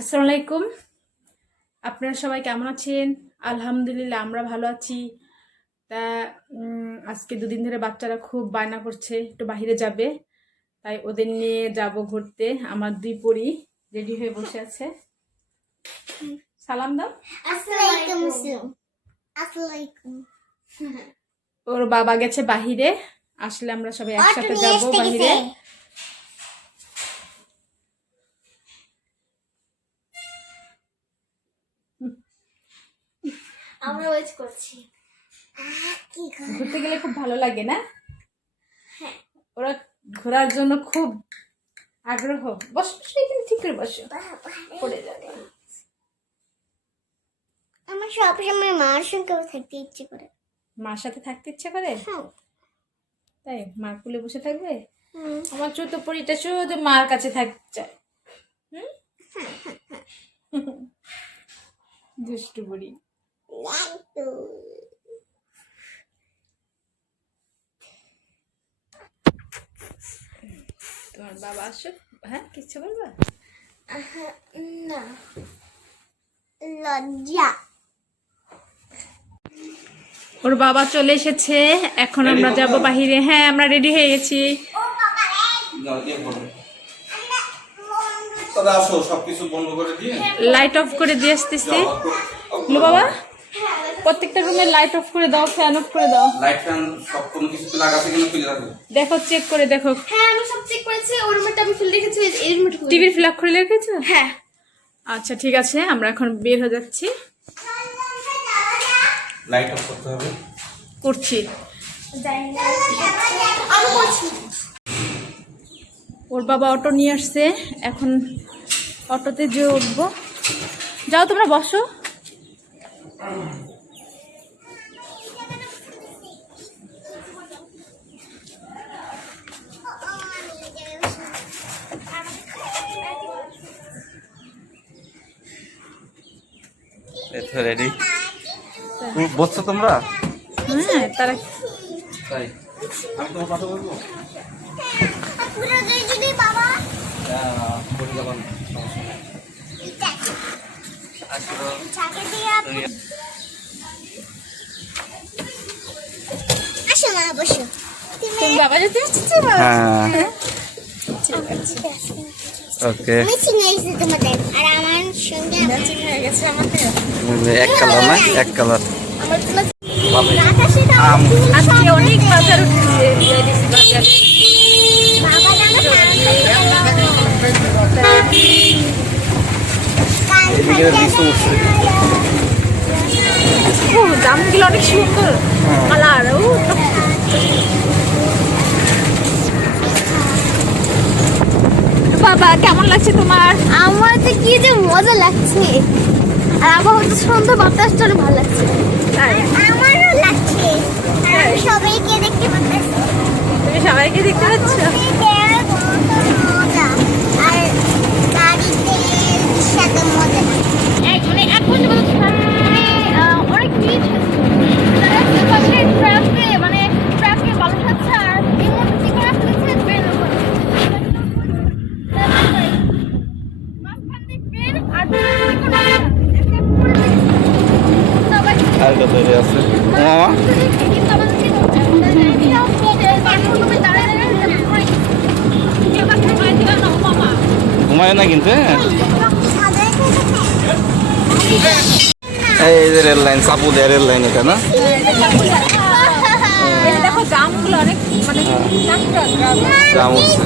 আসসালামু আলাইকুম। আপনারা সবাই কেমন আছেন? আলহামদুলিল্লাহ আমরা ভালো আছি। তা আজকে দুদিন ধরে বাচ্চারা খুব বায়না করছে একটু বাইরে যাবে, তাই ওদের নিয়ে যাব ঘুরতে। আমার দুই পরী রেডি হয়ে বসে আছে। সালাম দাও। ওর বাবা গেছে বাহিরে, আসলে আমরা সবাই একসাথে যাব বাহিরে। আমরা ওয়েট করছি। ঘুরতে গেলে খুব ভালো লাগে না? ওরা ঘোরার জন্য খুব আগ্রহ। বসো এখানে, ঠিক করে বসো, পড়ে যাবে। আমার সবসময় মার সঙ্গে থাকতে ইচ্ছে করে। মার সাথে থাকতে ইচ্ছে করে? তাই মার কুলে বসে থাকবে? আমার ছোট পরীটা শুধু মার কাছে থাকতে চায়। দুষ্টু বুড়ি। তোমার বাবা আসুক। হ্যাঁ, কিচ্ছু বলবা না, লজ্জা। ওর বাবা চলে এসেছে, এখন আমরা যাব বাহিরে। হ্যাঁ, আমরা রেডি হয়ে গেছি। লাইট অফ করে দিয়ে আসতেছি। বাবা, প্রত্যেকটা রুমে লাইট অফ করে দাও, ফ্যান অফ করে দাও। লাইট ফ্যান সব কোনো কিছু কি লাগাছে কিনা খুলে রাখো। দেখো, চেক করে দেখো। হ্যাঁ, আমি সব চেক করেছি। ওর রুমটা আমি খুলে রেখেছি, এই রুমটা টিভির ফ্ল্যাগ খুলে রেখেছো? হ্যাঁ। আচ্ছা, ঠিক আছে, আমরা এখন বের হয়ে যাচ্ছি। লাইট অফ করতে হবে। করছি। আমি করছি। ওর বাবা অটো নিয়ে আসছে, এখন অটোতে যে উঠবো। যাও তোমরা বসো। এটা রেডি। বসছো তোমরা? হ্যাঁ, তারা তাই আমি তোমার কথা বলবো। পুরো দিদি বাবা বলে যাবেন আসলে চাকে দিয়ে আসো না, বসো। তুমি বাবা যেতে হ্যাঁ ওকে। আমি চিনেছি তোমাদের, আর আমার সঙ্গে ম্যাচিং হয়ে গেছে আমাদের। এক কালার না, এক কালার। আমার তোমার ভালো আকাশে তো আম আজকে অনেক বাজার উঠছে। বাবা জানো এদিকে কিছু উঠছে। ও, দামগুলো অনেক সুন্দর কালার। ও বাবা, কেমন লাগছে তোমার? আমার তো কি যে মজা লাগছে, আর আবহাওয়া তো সুন্দর, বাতাসটা অনেক ভালো লাগছে। আমারও লাগছে, আর আমি সবাইকে দেখতে পাচ্ছি। তুমি সবাইকে দেখতে পাচ্ছ? মজা আর গাড়িতে সাথে মজা। মানে এক পর্যন্ত অনেক নিচ ট্রাফিকে, মানে ট্রাফিকে ভালো থাকছে। আর এই মুহূর্তে কি করে ফেলেছে ট্রেন উপরে মাঝখান দিয়ে ট্রেন, আর আর কত রে আছে মামা? ঘুমায় না কিন্তু। এই যে রেল লাইন, সাপুদের রেল লাইন এটা না? এই যে দেখো, জামগুলো অনেক মানে জাম উঠছে।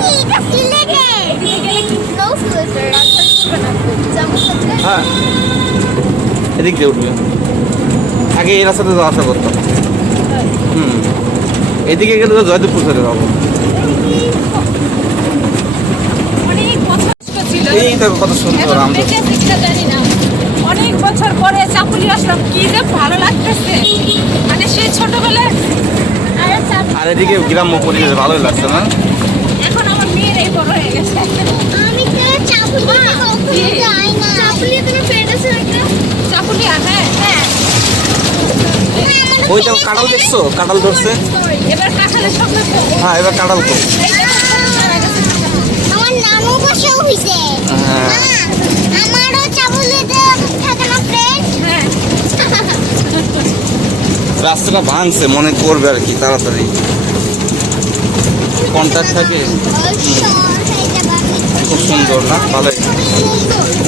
হ্যাঁ, এদিক দিয়ে উঠবে। আগে এই রাস্তাতে যাওয়া আসা করতাম। এদিকে গেলে তো জয়দেবপুর চলে যাবো। অনেক বছর ছিল। এই দেখো কত সুন্দর আম। জানি না, অনেক বছর পরে চাকুলি আসলাম, কি যে ভালো লাগতেছে। মানে সেই ছোটবেলায়। আর এদিকে গ্রাম্য পরিবেশ ভালোই লাগছে না? এখন আমার মেয়ের এই বড় হয়ে গেছে। আমি তো চাকুলি কখনো যাই না। চাকুলি তোমার ফ্রেন্ড আছে নাকি? চাকুলি? হ্যাঁ হ্যাঁ। ওই তো কাঁঠাল দেখছো? কাঁঠাল ধরছে। এবার কাঁঠালের সঙ্গে হ্যাঁ, এবার কাঁঠাল তো। আমার নানু বসেও হইছে। আমারও রাস্তাটা ভাঙছে মনে করবে আর কি তাড়াতাড়ি কন্ট্যাক্ট থাকে। খুব সুন্দর না, ভালোই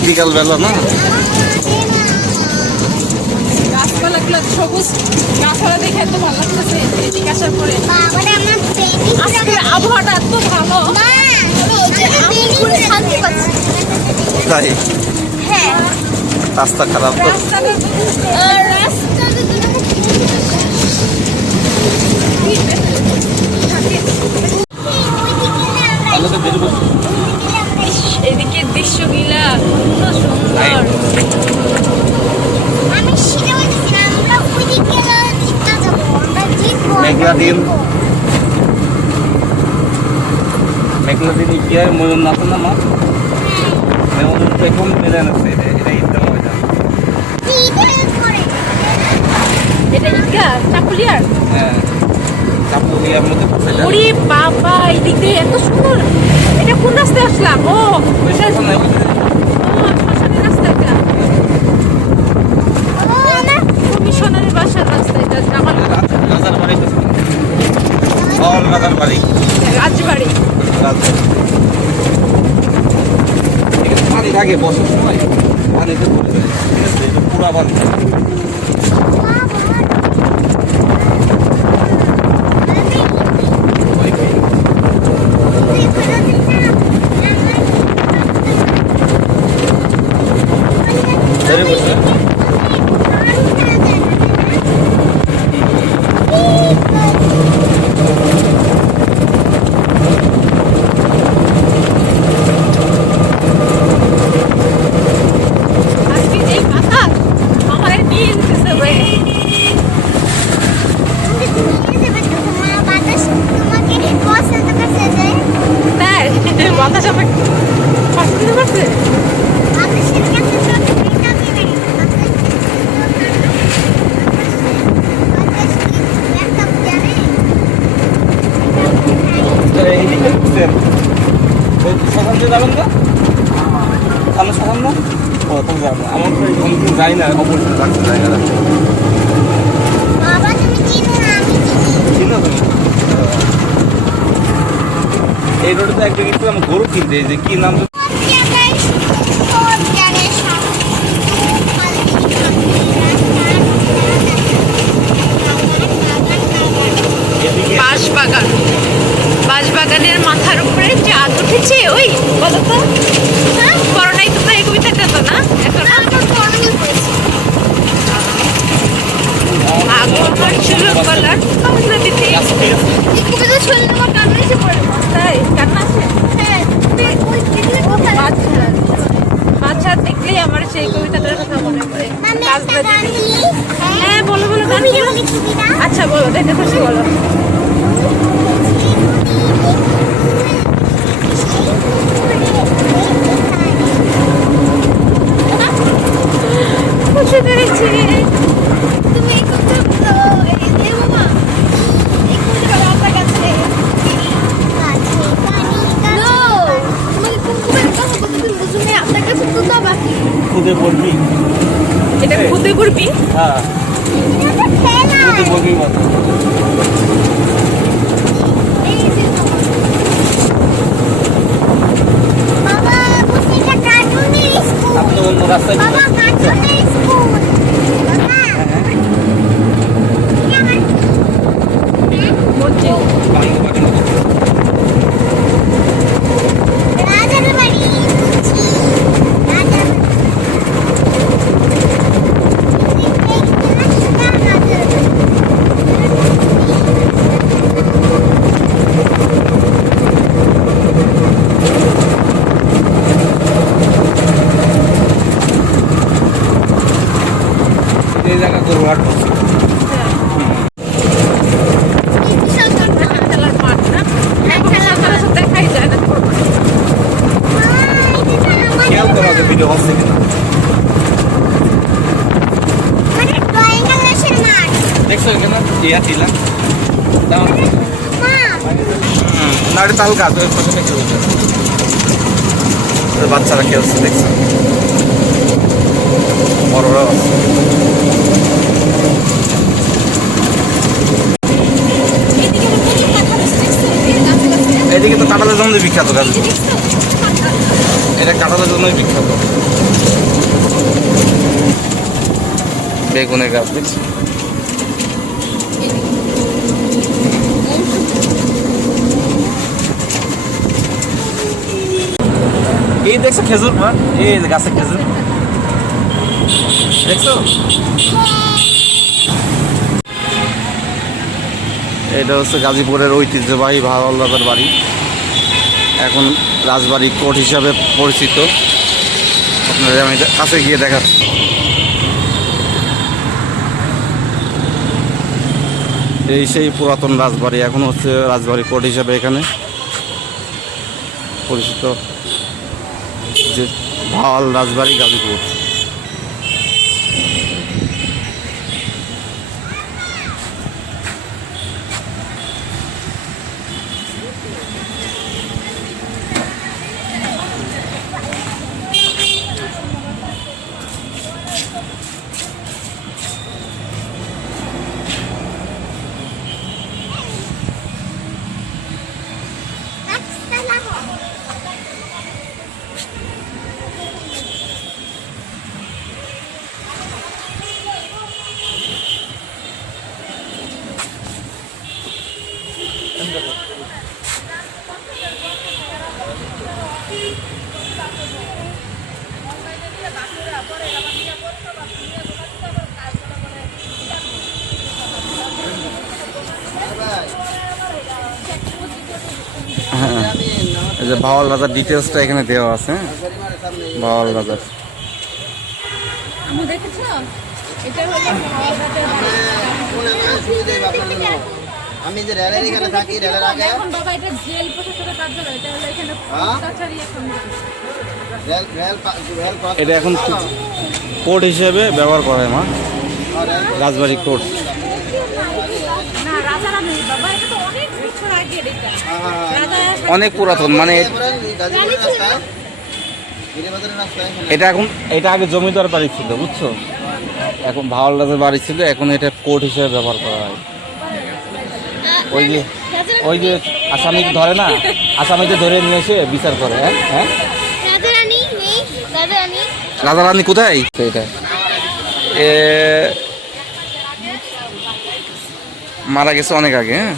বিকাল বেলা না, গাছপালাগুলো সবুজ গাছপালা দেখে এত ভালো লাগতেছে এদিকে আসার পরে। আজকের আবহাওয়াটা এত ভালো শান্তি পাচ্ছি। তাই হ্যাঁ, রাস্তা খারাপ তো। রাস্তাটা তাহলে তো বেরোবো। এদিকে দৃশ্যগুলা কত সুন্দর। আমি সেটা বলছিলাম, আমরা ওইদিকে জিততে যাবো, আমরা জিতবো। মেঘলা দিন, মেঘলা দিন কি আর ময়ূর নাচে না মা, ময়ূর এখন মেলে নাচে, এটা ঈদগাহ ময়দান। এটা ঈদগাহ চাকুলিয়ার। হ্যাঁ, চাপুরিয়ার মধ্যে কোথায় যায়? ওরে বাবা, এদিক দিয়ে এত সুন্দর। এটা কোন রাস্তায় আসলাম? ও এটা শ্মশানের রাস্তা। এটা কমিশনারের বাসার রাস্তা। এটা আমার রাজার বাড়ি তো রাজার বাড়ি, রাজবাড়ি। এখানে পানি থাকে বছর সময়, পানিতে পড়ে যায়, ঠিক আছে, এটা পুরা পানি। আজকে যেই বাতাস আমার নিয়ে যেতেছে রে। তাই বাতাস আমার কষ্ট দিতে পারছে। এইদিকে ঢুকছেন, ওই শ্মশান দিয়ে যাবেন না, সামনে শ্মশান না, ও তুমি যাবো। আমার তো এই কোনোদিন যাই না, অপরিচিত লাগছে জায়গাটা। চিনো তুমি? এই রোডে তো একদিন গেছিলাম গরু কিনতে, এই যে কি নাম যেন? এদিকে বাঁশবাগান, বাঁশবাগানের মাথার উপরে চাঁদ উঠেছে। ওই বলো তো, করোনায় তোমরা এই কবিতাটা তো না এখন আগমন ছিল কলার নদীতে। আচ্ছা, ঠিক আছে। তাই কান্না আসে। বাচ্চা দেখলেই আমার সেই কবিতাটার কথা মনে পড়ে। হ্যাঁ বলো বলো গান বলো। আচ্ছা বলো, দেখতে খুশি বলো। খুশি পেরেছি। তুমি খুদে পড়বি, এটা খুদে করবি। হ্যাঁ খুদে পড়বি মতো। আপনি অন্য রাস্তায় এই জায়গা গরু হাট বসে। খেলার মাঠ না, খেলার সাথে দেখাই যায় না। খেয়াল করা যে ভিডিও হচ্ছে কিনা, দেখছো কেন ইয়া ছিল নাড়ি তাল গাছ ওই পাশে দেখতে হচ্ছে, বাচ্চারা খেলছে দেখছো, বড়রাও আছে। জন্য বিখ্যাত গাজীপুর, এটা কাঁঠালের জন্যই বিখ্যাত। বেগুনের গাছ দেখছি, এই দেখছো খেজুর মা, এই গাছে খেজুর দেখছো। এটা হচ্ছে গাজীপুরের ঐতিহ্যবাহী ভাওয়াল রাজার বাড়ি, এখন রাজবাড়ি কোর্ট হিসাবে পরিচিত। আপনাদের আমি কাছে গিয়ে দেখাচ্ছি। এই সেই পুরাতন রাজবাড়ি, এখন হচ্ছে রাজবাড়ি কোর্ট হিসাবে এখানে পরিচিত, যে ভাওয়াল রাজবাড়ি গাজীপুর। হ্যাঁ, এই যে ভাওয়াল রাজার ডিটেলসটা এখানে দেওয়া আছে। ভাওয়াল রাজার আমি যে রেলের এখানে থাকি, রেলের আগে এখন বাবা এটা জেল প্রশাসনের কার্যালয়, এটা হলো এখানে কাছারি এখন রেল রেল রেল ক্রস এটা এখন কোর্ট হিসেবে ব্যবহার করা হয় মা, রাজবাড়ি কোর্ট। না রাজারা নেই বাবা, এটা তো অনেক বছর আগের, এটা রাজা অনেক পুরাতন, মানে গাজীপুরের রাস্তায়, গিরিবাজারের রাস্তায় এটা এখন, এটা আগে জমিদার বাড়ি ছিল বুঝছো, এখন ভাওয়াল রাজার বাড়ি ছিল, এখন এটা কোর্ট হিসেবে ব্যবহার করা হয়। ওই যে আসামিকে ধরে না, আসামিকে ধরে নিয়ে এসে বিচার করে। হ্যাঁ হ্যাঁ, রাজারানী নেই, রাজারানী রাজা রানী কোথায়? এটা মারা গেছে অনেক আগে। হ্যাঁ,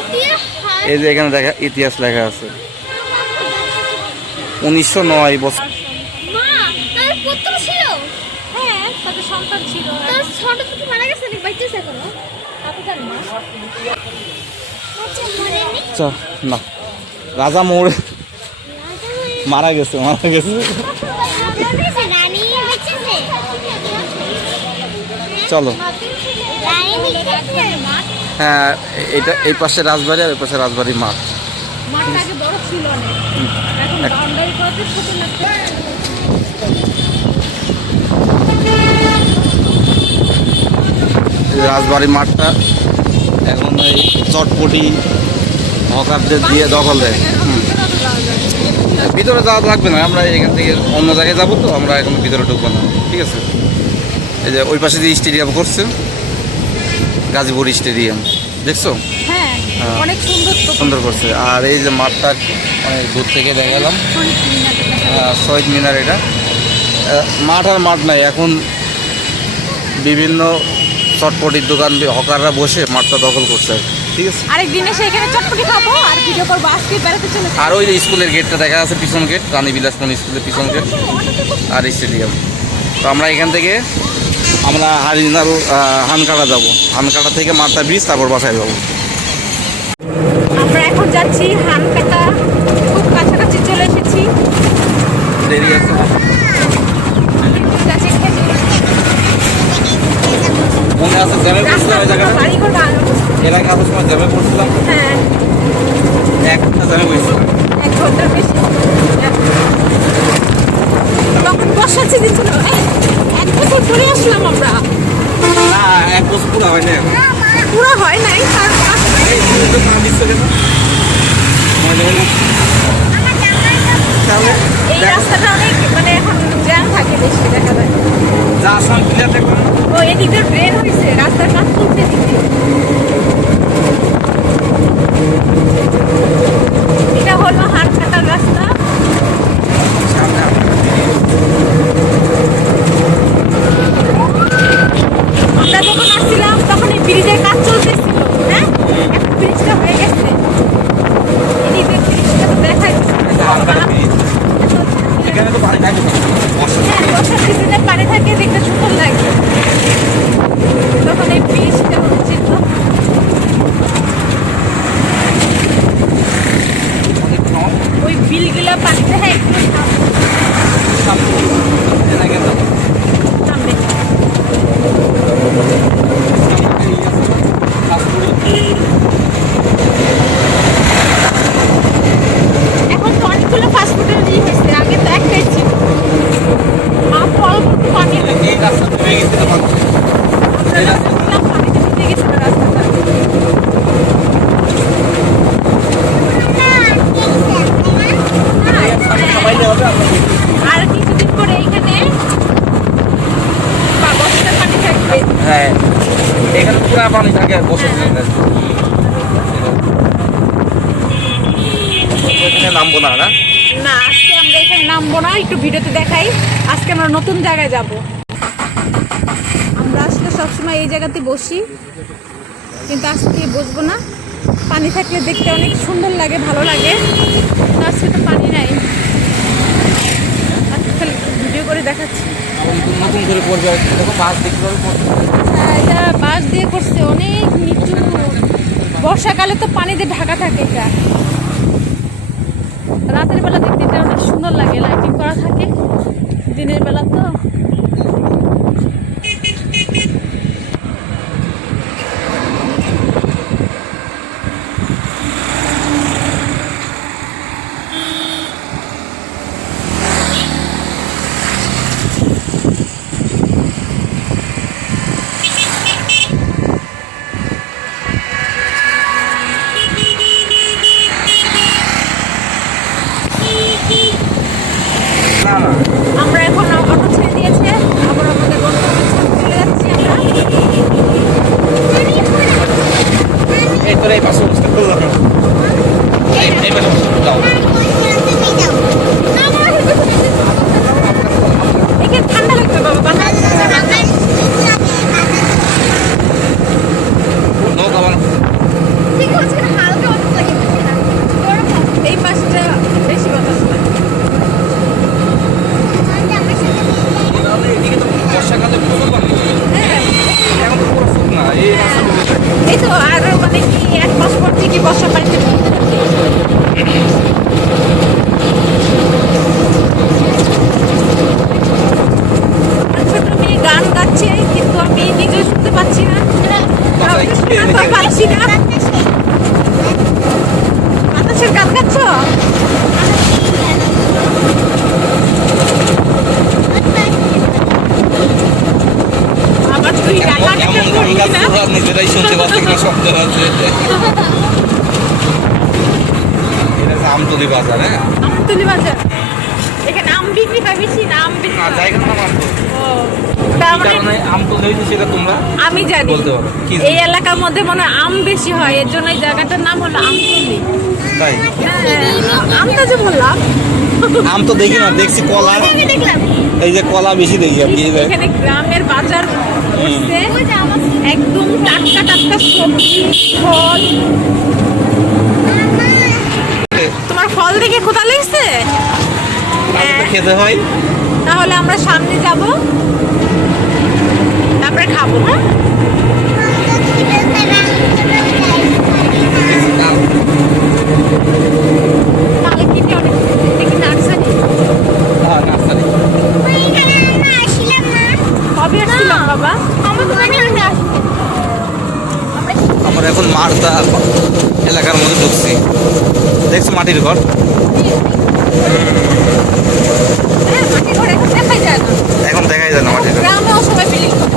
ইতিহাস এই যে এখানে দেখা ইতিহাস লেখা আছে 1909 বছর। মা তার পুত্র ছিল, হ্যাঁ তাদের সন্তান ছিল। তার ছোট থেকে মারা গেছে নাকি বাইচেছে এখনো? আপনি জানেন না? আচ্ছা মরেনি, আচ্ছা না, রাজা মোড়ে মারা গেছে, মারা গেছে। রানী বেঁচেছে, চলো, রানী বেঁচেছে। হ্যাঁ এটা এই পাশে রাজবাড়ি আর ওই পাশে রাজবাড়ি মাঠ। মাঠটা আগে বড় ছিল অনেক, এখন বাউন্ডারি করতে ছোট লাগছে। এই রাজবাড়ি মাঠটা এখন এই চটপটি হকারদের দিয়ে দখল দেয়। ভিতরে যাওয়া লাগবে না, আমরা এখান থেকে অন্য জায়গায় যাবো, তো আমরা এখন ভিতরে ঢুকবো না, ঠিক আছে। এই যে ওই পাশে যে স্টেডিয়াম করছে, গাজীপুর স্টেডিয়াম দেখছো, হ্যাঁ হ্যাঁ। অনেক সুন্দর তো, সুন্দর করছে। আর এই যে মাঠটা অনেক দূর থেকে দেখালাম, শহীদ মিনার দেখা যায়। শহীদ মিনার। এটা মাঠ আর মাঠ নাই, এখন বিভিন্ন চটপটির দোকান হকাররা বসে মাঠটা দখল করছে আর কি, ঠিক আছে। আরেকদিন এসে এখানে চটপটি খাবো আর ভিডিও করবো, আজকে বেড়াতে চলে আর ওই যে স্কুলের গেটটা দেখা আছে, পিছন গেট, রানী বিলাসপন স্কুলের পিছন গেট আর স্টেডিয়াম। তো আমরা এখান থেকে আমরা হারিনাল হানকাটা যাব, হানকাটা থেকে মাঠটা ব্রিজ, তারপর বাসায় যাবো। আমরা এখন যাচ্ছি হানকাটা, খুব কাছাকাছি চলে এসেছি। দেরি আছে, যাচ্ছি খেজুর। মনে আছে জ্যামে পড়ছিলাম এই জায়গাটা, বাড়ি ঘর ভালো। এর আগে আসার সময় জ্যামে পড়ছিলাম, হ্যাঁ এক ঘন্টা জ্যামে পড়ছিলাম। 1 ঘন্টার বেশি। তখন বর্ষা সিজন ছিল, 1 বছর ঘুরে আসলাম আমরা। না, এক বছর পুরো হয় না এখন। পুরো হয় নাই, তার এই তো পা দিচ্ছে কেন? মনে হয় না। পানিতে হ্যাঁ একটু নামবে। এখন তো অনেকগুলো ফাস্টফুডের ইয়ে হয়েছে, আগে তো একটাই ছিল। মাত্র অল্প একটু পানি লাগে। এই রাস্তা থেকে গেছে তো মানুষ। আমরা রাস্তায় পানিতে ডুবে গেছিল রাস্তাটা। আর কিছুদিন পরে এইখানে বছরের পানি থাকবে। হ্যাঁ এখানে পুরা পানি থাকে বসে এখানে নামবো না না না আজকে আমরা এখানে নামবো না, একটু ভিডিওতে দেখাই। আজকে আমরা নতুন জায়গায় যাব। আমরা আসলে সবসময় এই জায়গাতে বসি, কিন্তু আজকে বসবো না। পানি থাকলে দেখতে অনেক সুন্দর লাগে, ভালো লাগে। তো আজকে তো পানি নাই, আজকে খালি ভিডিও করে দেখাচ্ছি। নতুন করে পড়বে দেখো বাস দেখতে পাবে হ্যাঁ, এটা বাঁশ দিয়ে করছে, অনেক নিচু। বর্ষাকালে তো পানি দিয়ে ঢাকা থাকে এটা। রাতের বেলা দেখতে এটা অনেক সুন্দর লাগে, লাইটিং করা থাকে। দিনের বেলা তো না না আমরা এখন অটো ছেড়ে দিয়েছে, আবার আমাদের গন্তব্যস্থলে চলে যাচ্ছি আমরা। এই তোর এই পাশে বসতে করলাম এই পাশে যাও এখানে ঠান্ডা লাগবে বাবা, বাতাস। নৌকা বানাও এই পাশটা বেশি বাতাস লাগে। এদিকে তো বর্ষাকালে প্রচুর পানি হ্যাঁ, এখন তো পুরো শুকনা এই রাস্তা এই তো আরো মানে কি 1 মাস পর থেকে বর্ষা পানিতে ছোট মেয়ে গান গাচ্ছে, কিন্তু আমি নিজে শুনতে পাচ্ছি না, শোনাতে পারছি না। বাতাসের গান গাচ্ছ? আবার তুই গান এমন গান গাছ তোরা নিজেরাই শুনতে পাচ্ছি না শব্দ আছে এটা হচ্ছে আমতলি বাজার হ্যাঁ আমতলি বাজার। এখানে আম বিক্রি হয় বেশি না? আম বিক্রি না হয়? জায়গার নাম আমতলি ও, তার কি মানে কারণে আমতলি হয়েছে সেটা তোমরা আমি জানি বলতে পারো কি এই এলাকার মধ্যে মনে হয় আম বেশি হয়, এর জন্য এই জায়গাটার নাম হলো আমতলি। তাই আমটা যে বললাম, আম তো দেখি না দেখছি কলা এই যে কলা বেশি দেখি আর কি এই যে এখানে গ্রামের বাজার বসছে, একদম টাটকা টাটকা সবজি ফল। তোমার ফল দেখে ক্ষুধা লেগেছে? খেতে হয় তাহলে আমরা সামনে যাব, তারপরে খাবো। হ্যাঁ, তাহলে কিনে অনেক দেখি নার্সারি। হ্যাঁ নার্সারি কবে আসছিলাম বাবা? আমরা এখন মারদা এলাকার মধ্যে ঢুকছি দেখছো মাটির ঘর হ্যাঁ, মাটির ঘর এখন দেখাই যায় না। এখন দেখাই যায় না মাটির ঘর গ্রামেও সবাই বিল্ডিং করে।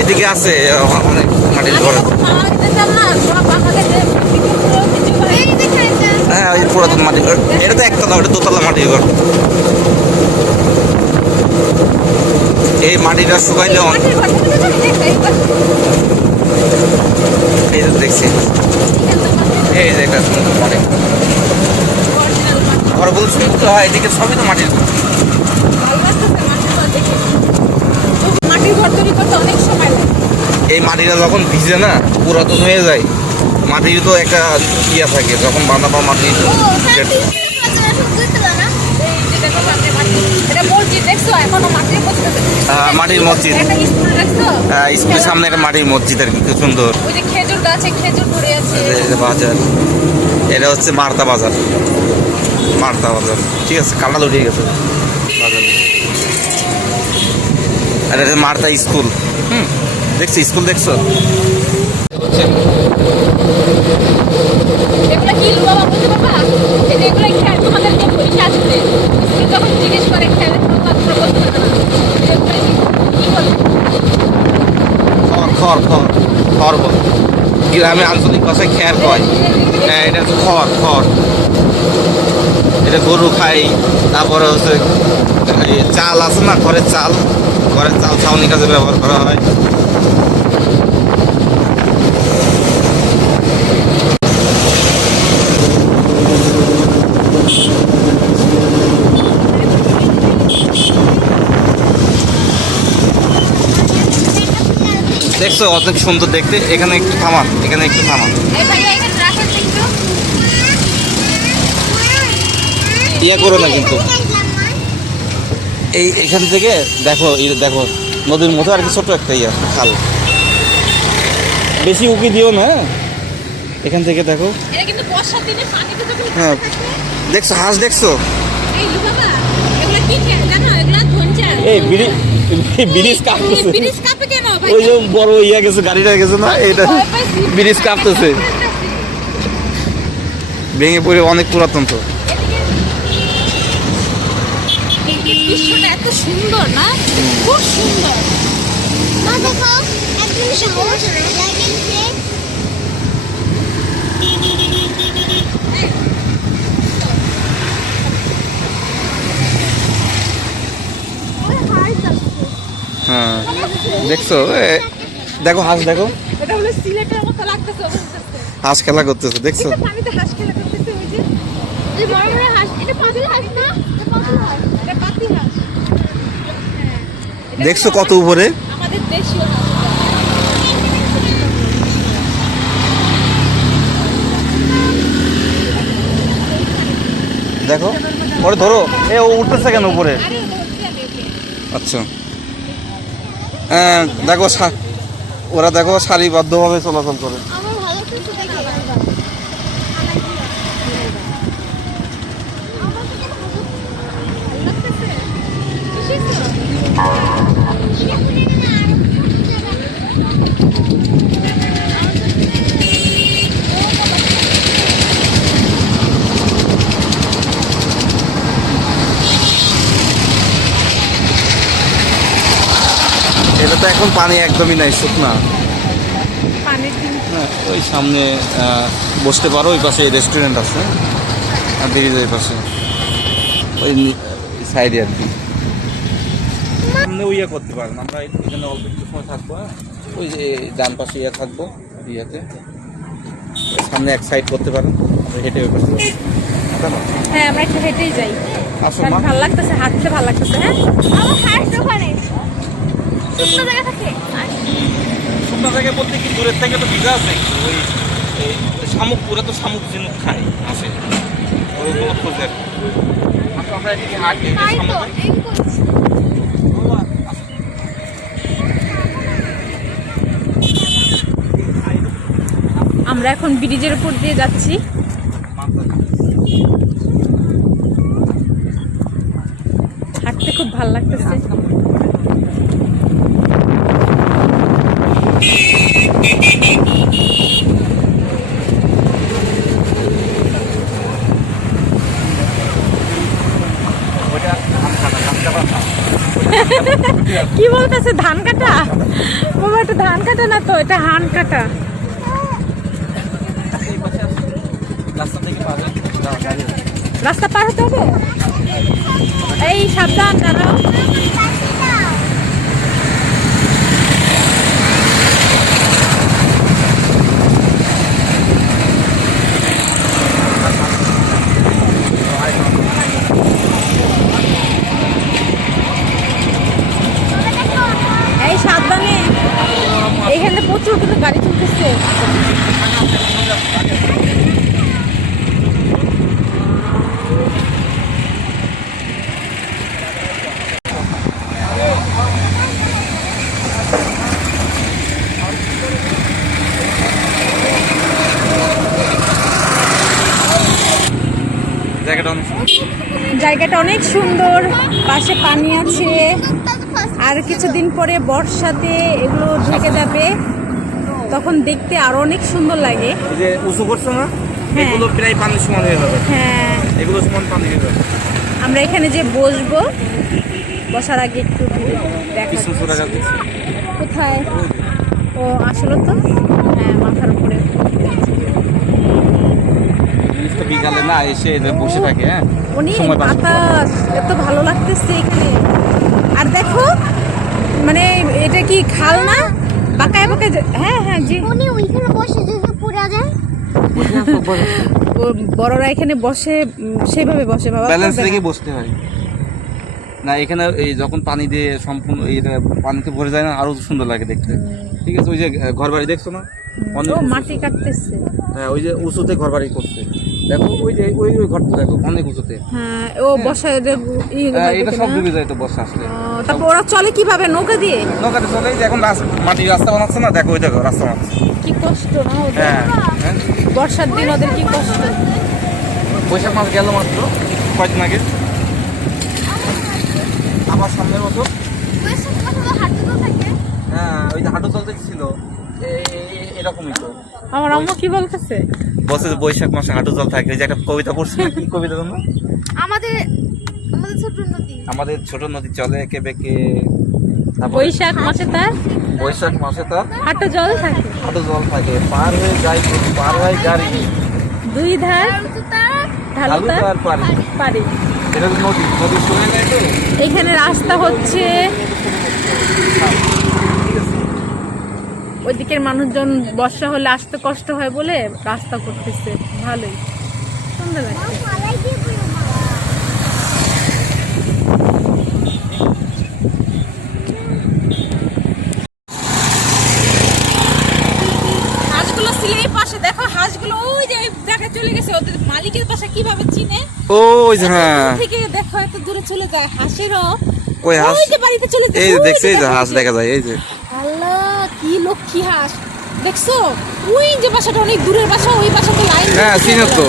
এদিকে আছে অনেক মাটির ঘর আমি যখন মামা বাড়িতে যেতাম না, ওরা পাখাতে যে বিল্ডিংগুলো কিছু করে। হ্যাঁ ওই পুরাতন মাটির ঘর এটা তো একতলা ওটা দোতলা মাটির ঘর এই মাটিটা শুকাইলে মাটির ঘর থেকে তো দেখতে এইবার এই যে দেখছি এই যে একটা সুন্দর মাটি অরিজিনাল মাটি। ঘর বলছি তো হয় এদিকে সবই তো মাটির ঘর ভালো লাগতেছে মাটির ঘর দেখে। তবু মাটির ঘর তৈরি করতে অনেক সময় লাগে। এই মাটিটা যখন ভিজে না পুরাতন হয়ে যায় মাটির তো একটা ইয়া থাকে যখন বাঁধা মাটি এই যে দেখো সামনে মাটি। এটা মসজিদ দেখছো? এখনো মাটির মসজিদ আছে। মাটির মসজিদ একটা স্কুল দেখছো? স্কুলের সামনে একটা মাটির মসজিদ আর কি খুব সুন্দর ওই যে খেজুর খেজুর গাছে খেজুর ধরে আছে। এই যে বাজার, এটা হচ্ছে মার্তা বাজার, মার্তা বাজার। ঠিক আছে, কাঁঠাল উঠে গেছে বাজারে। আর এটা মার্তা স্কুল। দেখছি স্কুল, দেখছো? এগুলো কি বাবা বলতে পারবা? এই যে এগুলো খেয়ে তোমাদের যে পরীক্ষা আসছে, স্কুলে যখন জিজ্ঞেস করে খেলে তোমরা বলতে পারবে না। এগুলো কি বলে? খড় খড় খড় খড় বল, গ্রামে আঞ্চলিক ভাষায় খ্যার কয়। হ্যাঁ, এটা হচ্ছে খড় খড়। এটা গরু খাই। তারপরে হচ্ছে এই চাল আছে না, ঘরের চাল, ঘরের চাল ছাউনি কাজে ব্যবহার করা হয়। দেখছো অনেক সুন্দর দেখতে। এখানে একটু থামান, এখানে একটু থামান। এই ভাইয়া এখানে রাখেন একটু। ইয়ে করো না কিন্তু। এখান থেকে দেখো, দেখো নদীর মতো আর কি ছোট একটা ইয়ে খাল, বেশি উকি দিও না। এখান থেকে দেখো। এটা কিন্তু বর্ষার দিনে পানিতে যখন হ্যাঁ, দেখছো হাঁস, দেখছো? এই বাবা এগুলো কি খেয়ে জানো? এগুলো ধনচা। এই ব্রিজ কাঁপতেছে। ব্রিজ কাঁপে কেন ভাই? ওই যে বড় ইয়া গেছে, গাড়িটা গেছে না, এটা ব্রিজ কাঁপতেছে। ভেঙে পড়ে অনেক পুরাতন তো। দৃশ্যটা এত সুন্দর না, খুব সুন্দর। মা দেখো একদম সহজ লাগছে। হ্যাঁ, দেখছো? দেখো হাঁস, দেখো এটা হলো সিলেটের মতো লাগতেছে অবস্থা। হাঁস খেলা করতেছে, দেখছো? পানিতে হাঁস খেলা করতেছে ওই যে। এই বড় বড় হাঁস, এটা পাতিল হাঁস না? এটা পাতিল হাঁস। এটা পাতি হাঁস। দেখছো কত উপরে? আমাদের দেশীয় হাঁস। দেখো ওরে ধরো। ও উঠতেছে কেন উপরে? আরে হচ্ছে আমি ওকে। আচ্ছা, হ্যাঁ দেখো ওরা দেখো সারিবদ্ধভাবে চলাচল করে। আমার ভালো লাগছে দেখে। এটা তো এখন পানি একদমই নাই, শুকনা। পানির দিন হ্যাঁ, ওই সামনে বসতে পারো, ওই পাশে রেস্টুরেন্ট আছে, আর ব্রিজের পাশে ওই সাইডে আর কি। সামনে ইয়ে করতে পারেন, আমরা এখানে অল্প একটু সময় থাকবো। হ্যাঁ, ওই যে ডান পাশে ইয়ে থাকবো, ইয়েতে সামনে এক সাইড করতে পারেন, আমরা হেঁটে ওই পাশে যাবো। হ্যাঁ আমরা একটু হেঁটেই যাই। আসুন মা। ভালো লাগতেছে, হাঁটতে ভালো লাগতেছে। হ্যাঁ আমার হাঁস ওখানে শুকনো জায়গা থাকে। শুকনো জায়গায় বলতে কি দূরের থেকে তো ভিজা আছে, ওই শামুক, পুরা তো শামুক ঝিনুক খাই আছে, ওইগুলো খোঁজে আর কি। আচ্ছা, আমরা এদিকে হাঁটি, তাই তো শামুক এই করছি। আমরা এখন ব্রিজের উপর দিয়ে যাচ্ছি। হাঁটতে খুব ভালো লাগতেছে। কি বলতেছে? ধান কাটা? বাবা এটা ধান কাটা না তো, এটা হান কাটা। রাস্তা পার হতে হবে। এই সাবধান, দাঁড়াও। এই সাবধানে, এইখানে প্রচুর কিন্তু গাড়ি চলতেছে। জায়গাটা অনেক সুন্দর। জায়গাটা অনেক সুন্দর, পাশে পানি আছে। আর কিছুদিন পরে বর্ষাতে এগুলো ঢেকে যাবে, তখন দেখতে আরো অনেক সুন্দর লাগে। এই যে উঁচু করছো না, হ্যাঁ। এগুলো প্রায় পানির সমান হয়ে যাবে, হ্যাঁ, এগুলো সমান পানি হয়ে যাবে। আমরা এখানে যে বসবো, বসার আগে একটু দেখা কৃষ্ণচূড়া গাছ দেখছি। কোথায়? ও আসলে তো হ্যাঁ, মাথার উপরে। তো বিকালে না এসে এদের বসে থাকে, হ্যাঁ অনেক সময় পাস করতে পারে। বাতাস, এত ভালো লাগতেছে এখানে। আর দেখো, মানে এটা কি খাল না, বাঁকায় বাঁকায় হ্যাঁ হ্যাঁ জি, উনি ওইখানে বসে যদি পুরা যায়। বড়রা এখানে বসে, সেভাবে বসে বাবা, ব্যালেন্স করবে না। রেখে বসতে হয় না। এখানে এই যখন পানি দিয়ে সম্পূর্ণ এইটা পানিতে ভরে যায় না, আরো সুন্দর লাগে দেখতে। ঠিক আছে, ওই যে ঘর বাড়ি দেখছো না, অনেক ও উঁচু। মাটি কাটতেছে। হ্যাঁ, ওই যে উঁচুতে ঘর বাড়ি করছে, দেখো ওই যে ওই ওই ঘরটা দেখো অনেক উঁচুতে। হ্যাঁ, ও বসা এটা সব ডুবে যায় তো বর্ষা আসলে। তারপর ওরা চলে কিভাবে? নৌকা দিয়ে? নৌকাতে চলে, এই যে এখন মাটির রাস্তা বানাচ্ছে না, দেখো ওই দেখো রাস্তা বানাচ্ছে। কি কষ্ট না ওদের। হ্যাঁ হ্যাঁ, বর্ষার দিন ওদের কি কষ্ট। বৈশাখ মাস গেল মাত্র কয়েকদিন আগে, আবার সামনের বছর। হ্যাঁ, ওই যে হাঁটু চলতে ছিল এরকমই তো। আমার আম্মু কি বলতেছে? বছর বৈশাখ মাসে হাঁটু জল থাকে। ওই যে একটা কবিতা পড়ছে না, কি কবিতা জানো? আমাদের আমাদের ছোট নদী। আমাদের ছোট নদী চলে একে বেঁকে, তারপর বৈশাখ মাসে তার বৈশাখ মাসে তার হাঁটু জল থাকে, হাঁটু জল থাকে, পার হয়ে যায় পার হয় গাড়ি, দুই ধার ঢালু ঢালু তার তার পারি। পারি। এটা তো নদী, নদী শুনে যায় তো। এখানে রাস্তা হচ্ছে, ওইদিকের মানুষজন বর্ষা হলে আসতে কষ্ট হয় বলে রাস্তা করতেছে। ভালোই সুন্দর লাগে। মালাই দিয়ে পুরো হাঁসগুলো ছিল এই পাশে, দেখো হাঁসগুলো ওই যে জায়গায় চলে গেছে। ওদের মালিকের পাশে কিভাবে চিনে? ওই যে হ্যাঁ, দূর থেকে দেখো এত দূরে চলে যায়। হাঁসেরও ওই হাঁস, ওই যে বাড়িতে চলে যায়। এই যে দেখছো, এই যে হাঁস দেখা যায়, এই যে আল্লাহ কি লক্ষ্মী হাঁস দেখছো। ওই যে বাসাটা অনেক দূরের বাসা, ওই বাসা তো লাইন। হ্যাঁ চিনো তো।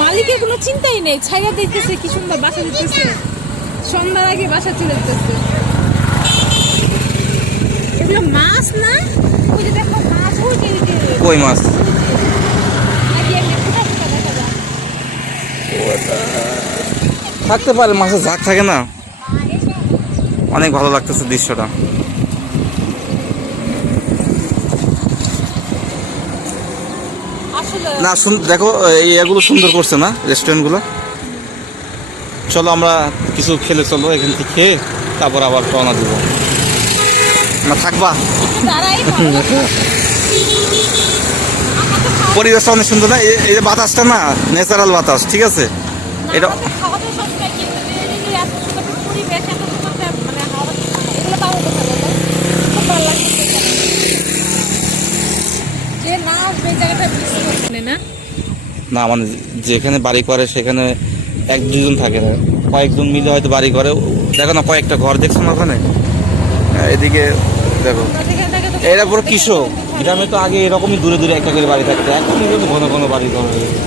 মালিকের কোনো চিন্তাই নেই, ছাইয়া দেখতেছে কি সুন্দর বাসা দিতেছে। সন্ধ্যার আগে বাসা চলে যেতেছে। এগুলো মাছ না? ওই যে দেখো মাছ, ওই যে কই মাছ নাকি এমনি ফুটা ফুটা দেখা যায়। থাকতে পারে, মাছের ঝাঁক থাকে না। অনেক ভালো লাগতেছে দৃশ্যটা। আসলে না দেখো এই এগুলো সুন্দর করছে না রেস্টুরেন্টগুলো। চলো আমরা কিছু খেলে চলো, এখান থেকে খেয়ে তারপর আবার রওনা দিব। না থাকবা, দাঁড়াই পরিবেশটা অনেক সুন্দর না, এই যে বাতাসটা না, ন্যাচারাল বাতাস। ঠিক আছে, এটা খাওয়াতে সবসময় কিন্তু এত সুন্দর পরিবেশ, এত সুন্দর মানে হাওয়া, এগুলো পাবো কোথায় বলো? খুব ভালো লাগছে যে না আসবে এই জায়গাটা মিস করছে না। না মানে যেখানে বাড়ি করে সেখানে এক দুজন থাকে না, কয়েকজন মিলে হয়তো বাড়ি করে। দেখো না কয়েকটা ঘর দেখছো না ওখানে, এদিকে দেখো। আমরা যেখানে থাকি তো এরা পুরো কৃষক। গ্রামে তো আগে এরকমই দূরে দূরে একটা করে বাড়ি থাকতো, এখন কিন্তু ঘন ঘন বাড়ি ঘর হয়ে গেছে।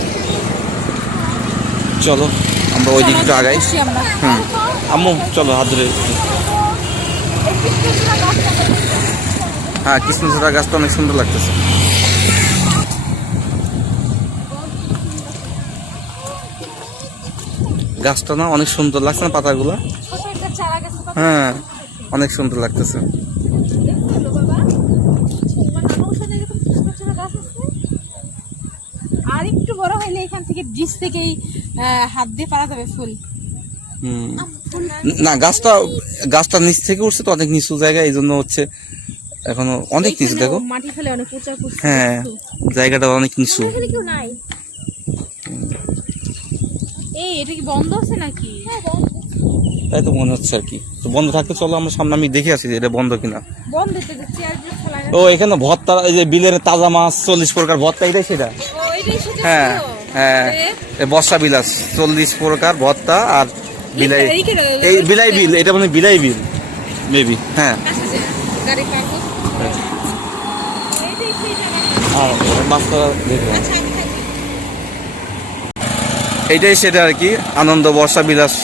চলো আমরা ওই দিকটা আগাই। খুশি আমরা। হুম, আম্মু চলো হাত ধরে। হ্যাঁ, কৃষ্ণচূড়া গাছটা অনেক সুন্দর লাগতেছে। গাছটা না অনেক সুন্দর লাগছে না, পাতাগুলো। ছোট একটা চারা গাছ কত হ্যাঁ, অনেক সুন্দর লাগতেছে। দেখছো বাবা? মানে আমার ওখানে এরকম ছোট গাছ আছে। আর একটু বড় হইলে এখান থেকে ডিস থেকেই হাত দিয়ে পারা যাবে ফুল। হুম, না গাছটা নিচ থেকে উঠছে তো, অনেক নিচু জায়গা, এই জন্য হচ্ছে এখনো অনেক নিচু। দেখো মাটি ফেলে অনেক উঁচা করছে। হ্যাঁ, জায়গাটা অনেক নিচু। এখানে কেউ নাই। এই এটা কি বন্ধ আছে নাকি? তাই তো মনে হচ্ছে আর কি। তো বন্ধ থাকতে চলো আমরা সামনে, আমি দেখে আসি যে এটা বন্ধ কিনা। বন্ধ হতে চেয়ারগুলো খোলা গেছে। ও এখানে ভর্তা, এই যে বিলের তাজা মাছ 40 প্রকার ভর্তা, এটাই সেটা। ও এটাই সেটা হ্যাঁ ছিল? হ্যাঁ, এই বর্ষা বিলাস 40 প্রকার ভর্তা আর বিলাই, এই বিলাই বিল, এটা মানে বিলাই বিল মেবি। হ্যাঁ, কাছে যে গাড়ি পার্ক করছে। এইটাই সেই জায়গা। আর মাছটা দেখলাম। আচ্ছা আমি থাকি। এইটাই সেটা আর কি, আনন্দ বর্ষা বিলাস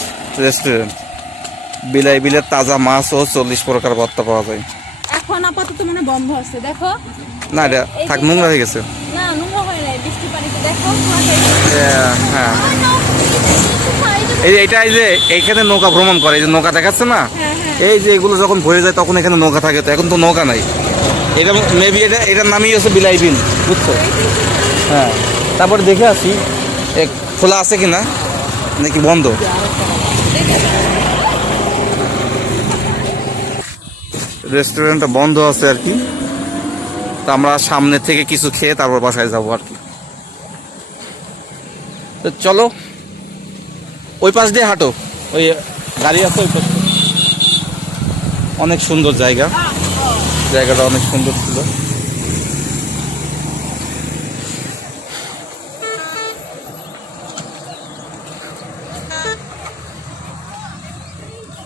রেস্টুরেন্ট। বিলাই বিলের তাজা মাছ ও 40 প্রকার ভর্তা পাওয়া যায়। এখন আপাতত মানে বন্ধ আছে, দেখো। না এটা থাক, নোংরা হয়ে গেছে। না নোংরা হয় নাই, বৃষ্টি পানিতে দেখো। হ্যাঁ এইটা এই যে এইখানে নৌকা ভ্রমণ করে, এই যে নৌকা দেখাচ্ছে না, এই যে এগুলো যখন ভরে যায় তখন এখানে নৌকা থাকে, তো এখন তো নৌকা নাই। এটা মেবি এটার নামই হচ্ছে বিলাই বিল, বুঝছো? হ্যাঁ, তারপরে দেখে আসি খোলা আছে কিনা নাকি বন্ধ। রেস্টুরেন্টটা বন্ধ আছে আর কি, তো আমরা সামনে থেকে কিছু খেয়ে তারপর বাসায় যাবো আর কি। তো চলো ওই পাশ দিয়ে হাঁটো, ওই গাড়ি আছে ওই পাশ। অনেক সুন্দর জায়গা, জায়গাটা অনেক সুন্দর ছিল।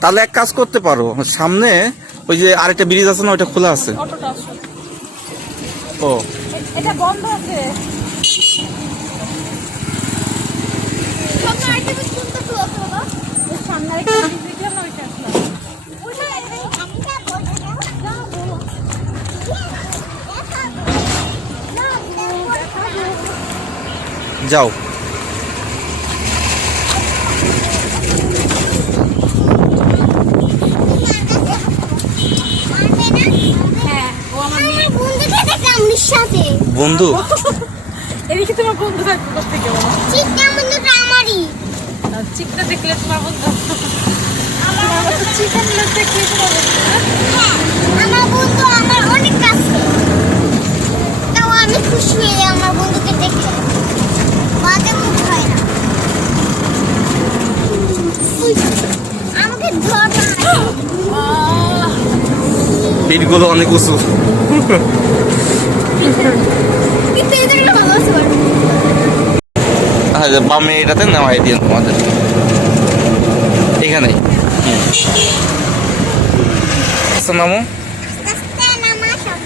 তাহলে এক কাজ করতে পারো, সামনে ওই যে আরেকটা ব্রিজ আছে না, ওইটা খোলা আছে। অটোটা আছে। ও এটা বন্ধ আছে। সামনে আইতে কিন্তু তো বাবা ওই সামনে একটা ব্রিজ দেখলাম না, ওইটা আসলাম। ওটা আমি কা বলবো না বলো যাও। হ্যাঁ, ও আমার মেয়ে। বন্ধুকে দেখলাম নিঃশ্বাসে বন্ধু এদিকে তোমার বন্ধু থাকবে কোথেকে বলো? চিকনা বন্ধুটা আমারই চিকনা দেখলে তোমার বন্ধু, আমার তো চিকেন দেখলে তোমার বন্ধু। হ্যাঁ আমার বন্ধু আমার অনেক কাছে, তাও আমি খুশি হয়ে যাই আমার বন্ধুকে দেখে, বাজে মুখ হয় না। আমাকে ধর না, পিঠগুলো অনেক উঁচু। কিন্তু এদেরকে ভালোবাসে বলে। হ্যাঁ, বামে এটাতে নেওয়াই দিন তোমাদের এখানে। আচ্ছা নামো। রাস্তায় নামা সব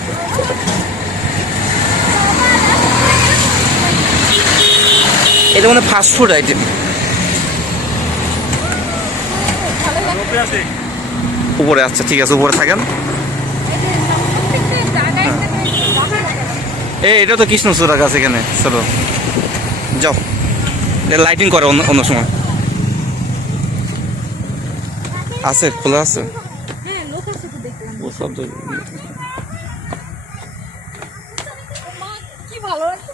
এটা মানে ফাস্ট ফুড আইটেম। উপরে, আচ্ছা ঠিক আছে, উপরে থাকেন। এটা তো কৃষ্ণচূড়া গাছ এখানে, চলো যাও। লাইটিং করে অন্য অন্য সময় আছে, খোলা আছে। হ্যাঁ, লোক আছে তো দেখলাম। ও সব তো মা, কি ভালো লাগছে।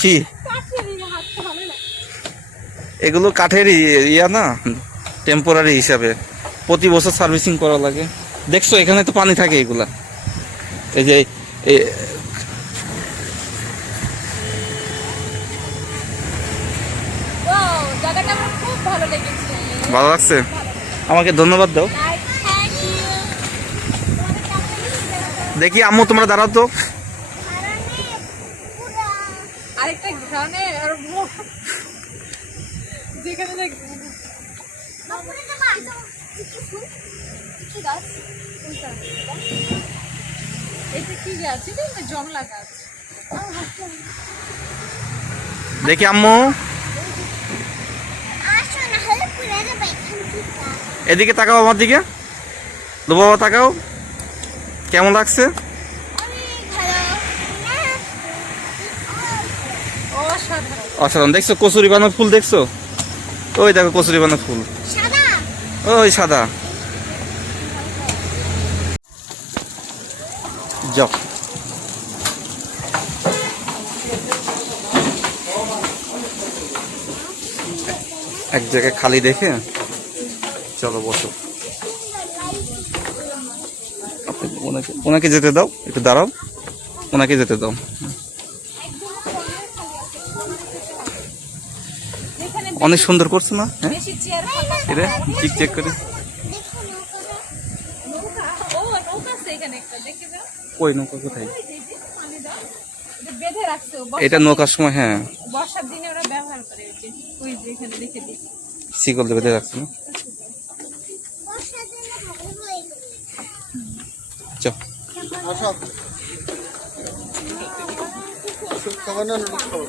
কি কাছের এই হাতটা ভালো লাগে। এগুলো কাঠের ইয়া না, টেম্পোরারি হিসাবে প্রতি বছর সার্ভিসিং করা লাগে। দেখছো এখানে তো পানি থাকে এগুলা, এই যে ওয়াও, জায়গাটা আমার খুব ভালো লেগেছে। ভালো লাগছে। আমাকে ধন্যবাদ দাও। Thank you. দেখি আম্মু তোমরা দাঁড়াও তো। আরেকটা গ্রামে আর যেখানে দেখ এটা কি গাছ? এটা না জংলা গাছ। দেখি আম্মু আসো না হলে পুরো যাবে এখান থেকে। এদিকে তাকাও, আমার দিকে দু বাবা তাকাও, কেমন লাগছে? অনেক ভালো। অসাধারণ। অসাধারণ। দেখছো কচুরি বানা ফুল, দেখছো? ওই দেখো কচুরি বানা ফুল, সাদা ওই সাদা। যাও। এক জায়গায় খালি দেখে চলো বসো। ওনাকে যেতে দাও, একটু দাঁড়াও, ওনাকে যেতে দাও। অনেক সুন্দর করছে না? হ্যাঁ, বেশি চেয়ার এটা ঠিক চেক করে। দেখো নৌকাটা। নৌকা, ও নৌকা আছে এখানে একটা, দেখে যাও। কই নৌকা কোথায়? ওই যে এই যে পানি দাও, এটা বেঁধে রাখছে। এটা নৌকার সময়, হ্যাঁ বর্ষার দিনে ওরা ব্যবহার করে। ওই যে এখানে রেখে দিই। শিকল দিয়ে বেঁধে রাখছে না। বর্ষার জন্য ভালো হয়ে গেল। চল। আসো খাবার না খাবার।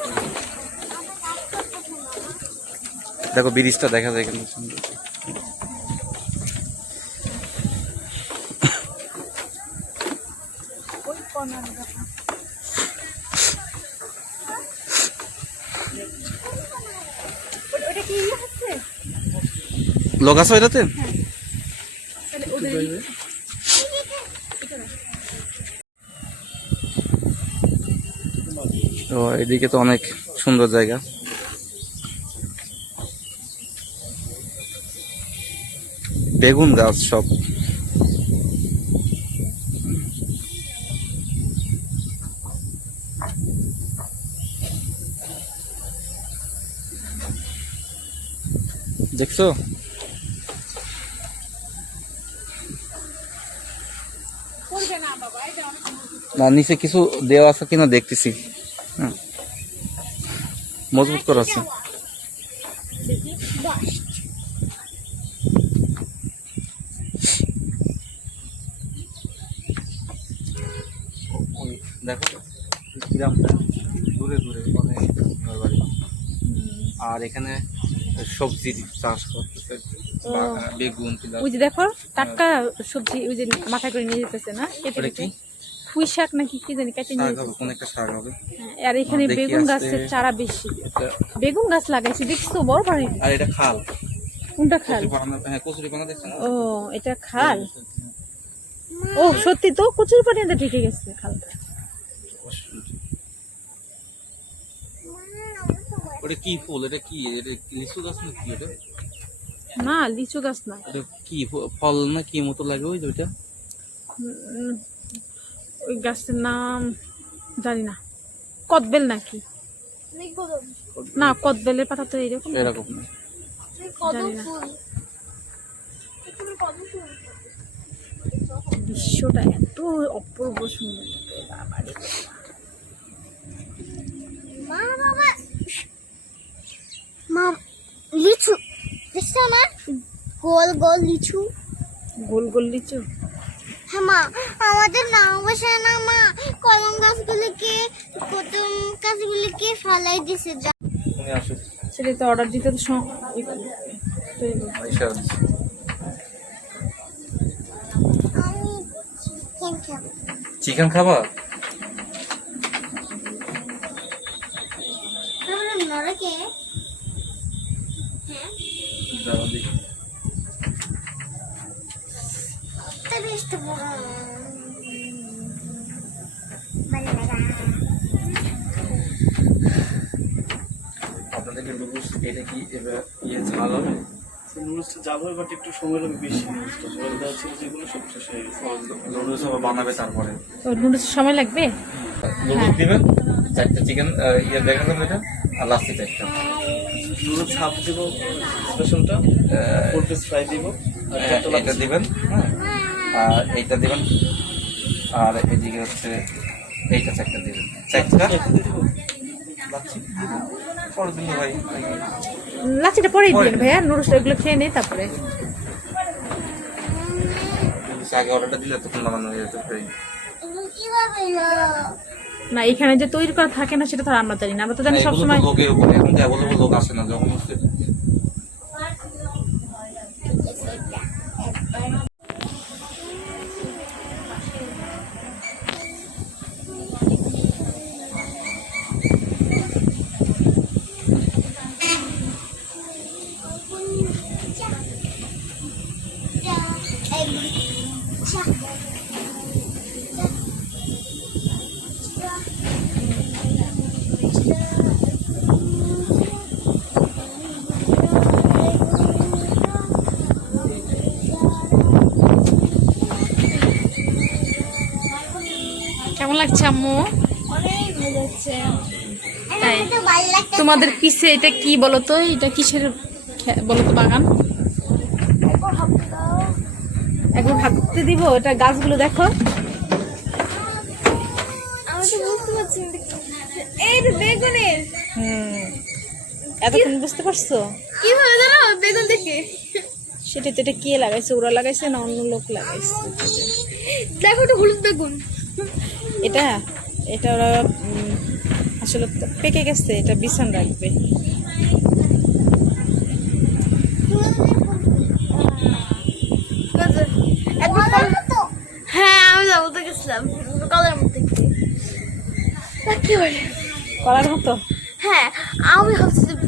দেখো ব্রিজটা দেখা যায় এখানে সুন্দর। লোক আছে এটাতে? তো এদিকে তো অনেক সুন্দর জায়গা। বেগুন গাছ সব। দেখছো? না নিচে কিছু দেওয়া আছে কিনা দেখতেছি। হুম, মজবুত করা আছে। দেখো গ্রামটা দূরে দূরে অনেক ঘর বাড়ি। আর এখানে সবজির চাষ করতেছে, বেগুন, ওই যে দেখো টাটকা সবজি ওই যে মাথায় করে নিয়ে যেতেছে না, কেটে ওটা কেটে। কি পুঁই শাক নাকি কি জানি কেটে নিয়ে শাক হবে, যেতেছে। কোন একটা শাক হবে। হ্যাঁ, আর এখানে দেখি বেগুন আজকে- গাছের চারা বেশি। এটা- বেগুন গাছ লাগাইছে দেখছো, বড় বড়। আর এটা খাল, কোনটা খাল? হ্যাঁ কচুরি পানা দেখছেন? ও এটা খাল। ও সত্যি তো কচুর পানিতে ঢেকে গেছে খালটা। ওটা কি ফুল? এটা কি? এটা লিচু গাছ না কি? এটা না লিচু গাছ না। এটা কি ফল না কি মতো লাগে ওই দুইটা? উম, ওই গাছের নাম জানি না। কদবেল নাকি? না কদবেলের পাতা তো এরকম না। এরকম না। জানি না। দৃশ্যটা এত অপূর্ব সুন্দর। বাবারে। মা লিচু দেখছো না, গোল গোল লিচু। গোল গোল লিচু। হ্যাঁ মা, আমাদের নাও বসায় না মা, কলম গাছগুলিকে ফালাই দিছে। উনি আসুক। সেটা তো অর্ডার দিতে তো আইসা আমি চিকেন খাবো। চিকেন খাবা? তারপরে নরকে হ্যাঁ যাও দেখি। বেশ তো বড় বানানা। আপনাদেরকে নুডলস এটা কি এবার ইয়ে ঝাল হবে? নুডলসটা জাল হবে বাট একটু সময় লাগবে বেশি। নুডলসটা জল দেওয়া ছিল যেগুলো সব শেষ হয়ে গেছে। নুডলস আবার বানাবে তারপরে। তো নুডলস সময় লাগবে। নুডলস দিবেন, চারটা চিকেন ইয়ে দেখালাম এটা, আর লাস্টে চারটা। নুডলস হাফ দিব স্পেশালটা, 4 পিস ফ্রাই দিব, আর চারটা এটা দিবেন, হ্যাঁ, আর এইটা দিবেন, আর এদিকে হচ্ছে এইটা চারটা দিবেন। চারটা লাচ্ছি পরে দিন ভাই। লাচিটা পরেই দিন ভাইয়া, নুডলসটা এগুলো খেয়ে নেই তারপরে। আগে অর্ডারটা দিলে তখন বানানো হয়ে যেত। কিভাবে না এখানে যে তৈরি করা থাকে না সেটা তো আর আমরা জানি না। আমরা তো জানি সবসময় লোকের উপরে, এখন তো অ্যাভেলেবল লোক আসে না যখন হচ্ছে। কেমন লাগছে আম্মু? অনেক মজা হচ্ছে। তাই? তো ভালো লাগছে। তোমাদের পিছে এটা কি বলো তো? এটা কিসের বলো তো বাগান? একবার ভাবতে দিব। এটা গাছগুলো দেখো। আমি তো বুঝতে পারছি না। এই তো বেগুনের। এতক্ষণ বুঝতে পারছো? কিভাবে জানো বেগুন দেখে? সেটা তো এটা কে লাগাইছে? ওরা লাগাইছে না অন্য লোক লাগাইছে? দেখো তো হলুদ বেগুন। এটা এটা ওরা আসলে পেকে গেছে, এটা বিছান রাখবে। কি বলে কলার মতো হ্যাঁ আমি ভাবছি যে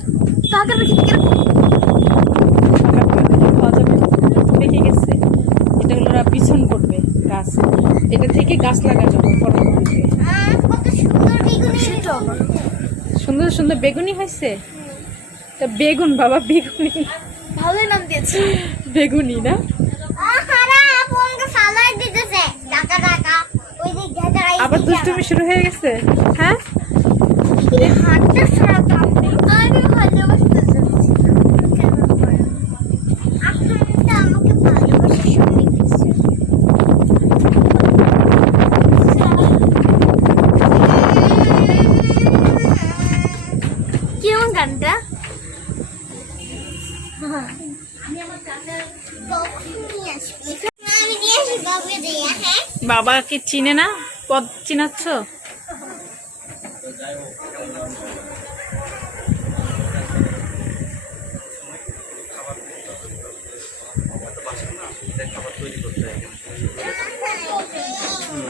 টাকাটা খেতে কিরকম খাওয়া যাবে পেকে গেছে। এটা হলো ওরা পিছন করবে গাছ, এটা থেকে গাছ লাগানো পরবর্তীতে। কত সুন্দর বেগুনি সেটা আবার সুন্দর সুন্দর বেগুনি হয়েছে। তা বেগুন বাবা, বেগুনি ভালোই নাম দিয়েছে বেগুনি না? আবার দুষ্টুমি শুরু হয়ে গেছে। হ্যাঁ কেমন গানটা আমি দিয়ে আসি বাবুকে দিয়ে হ্যাঁ বাবা কি চিনে না? পদ চিনাচ্ছ?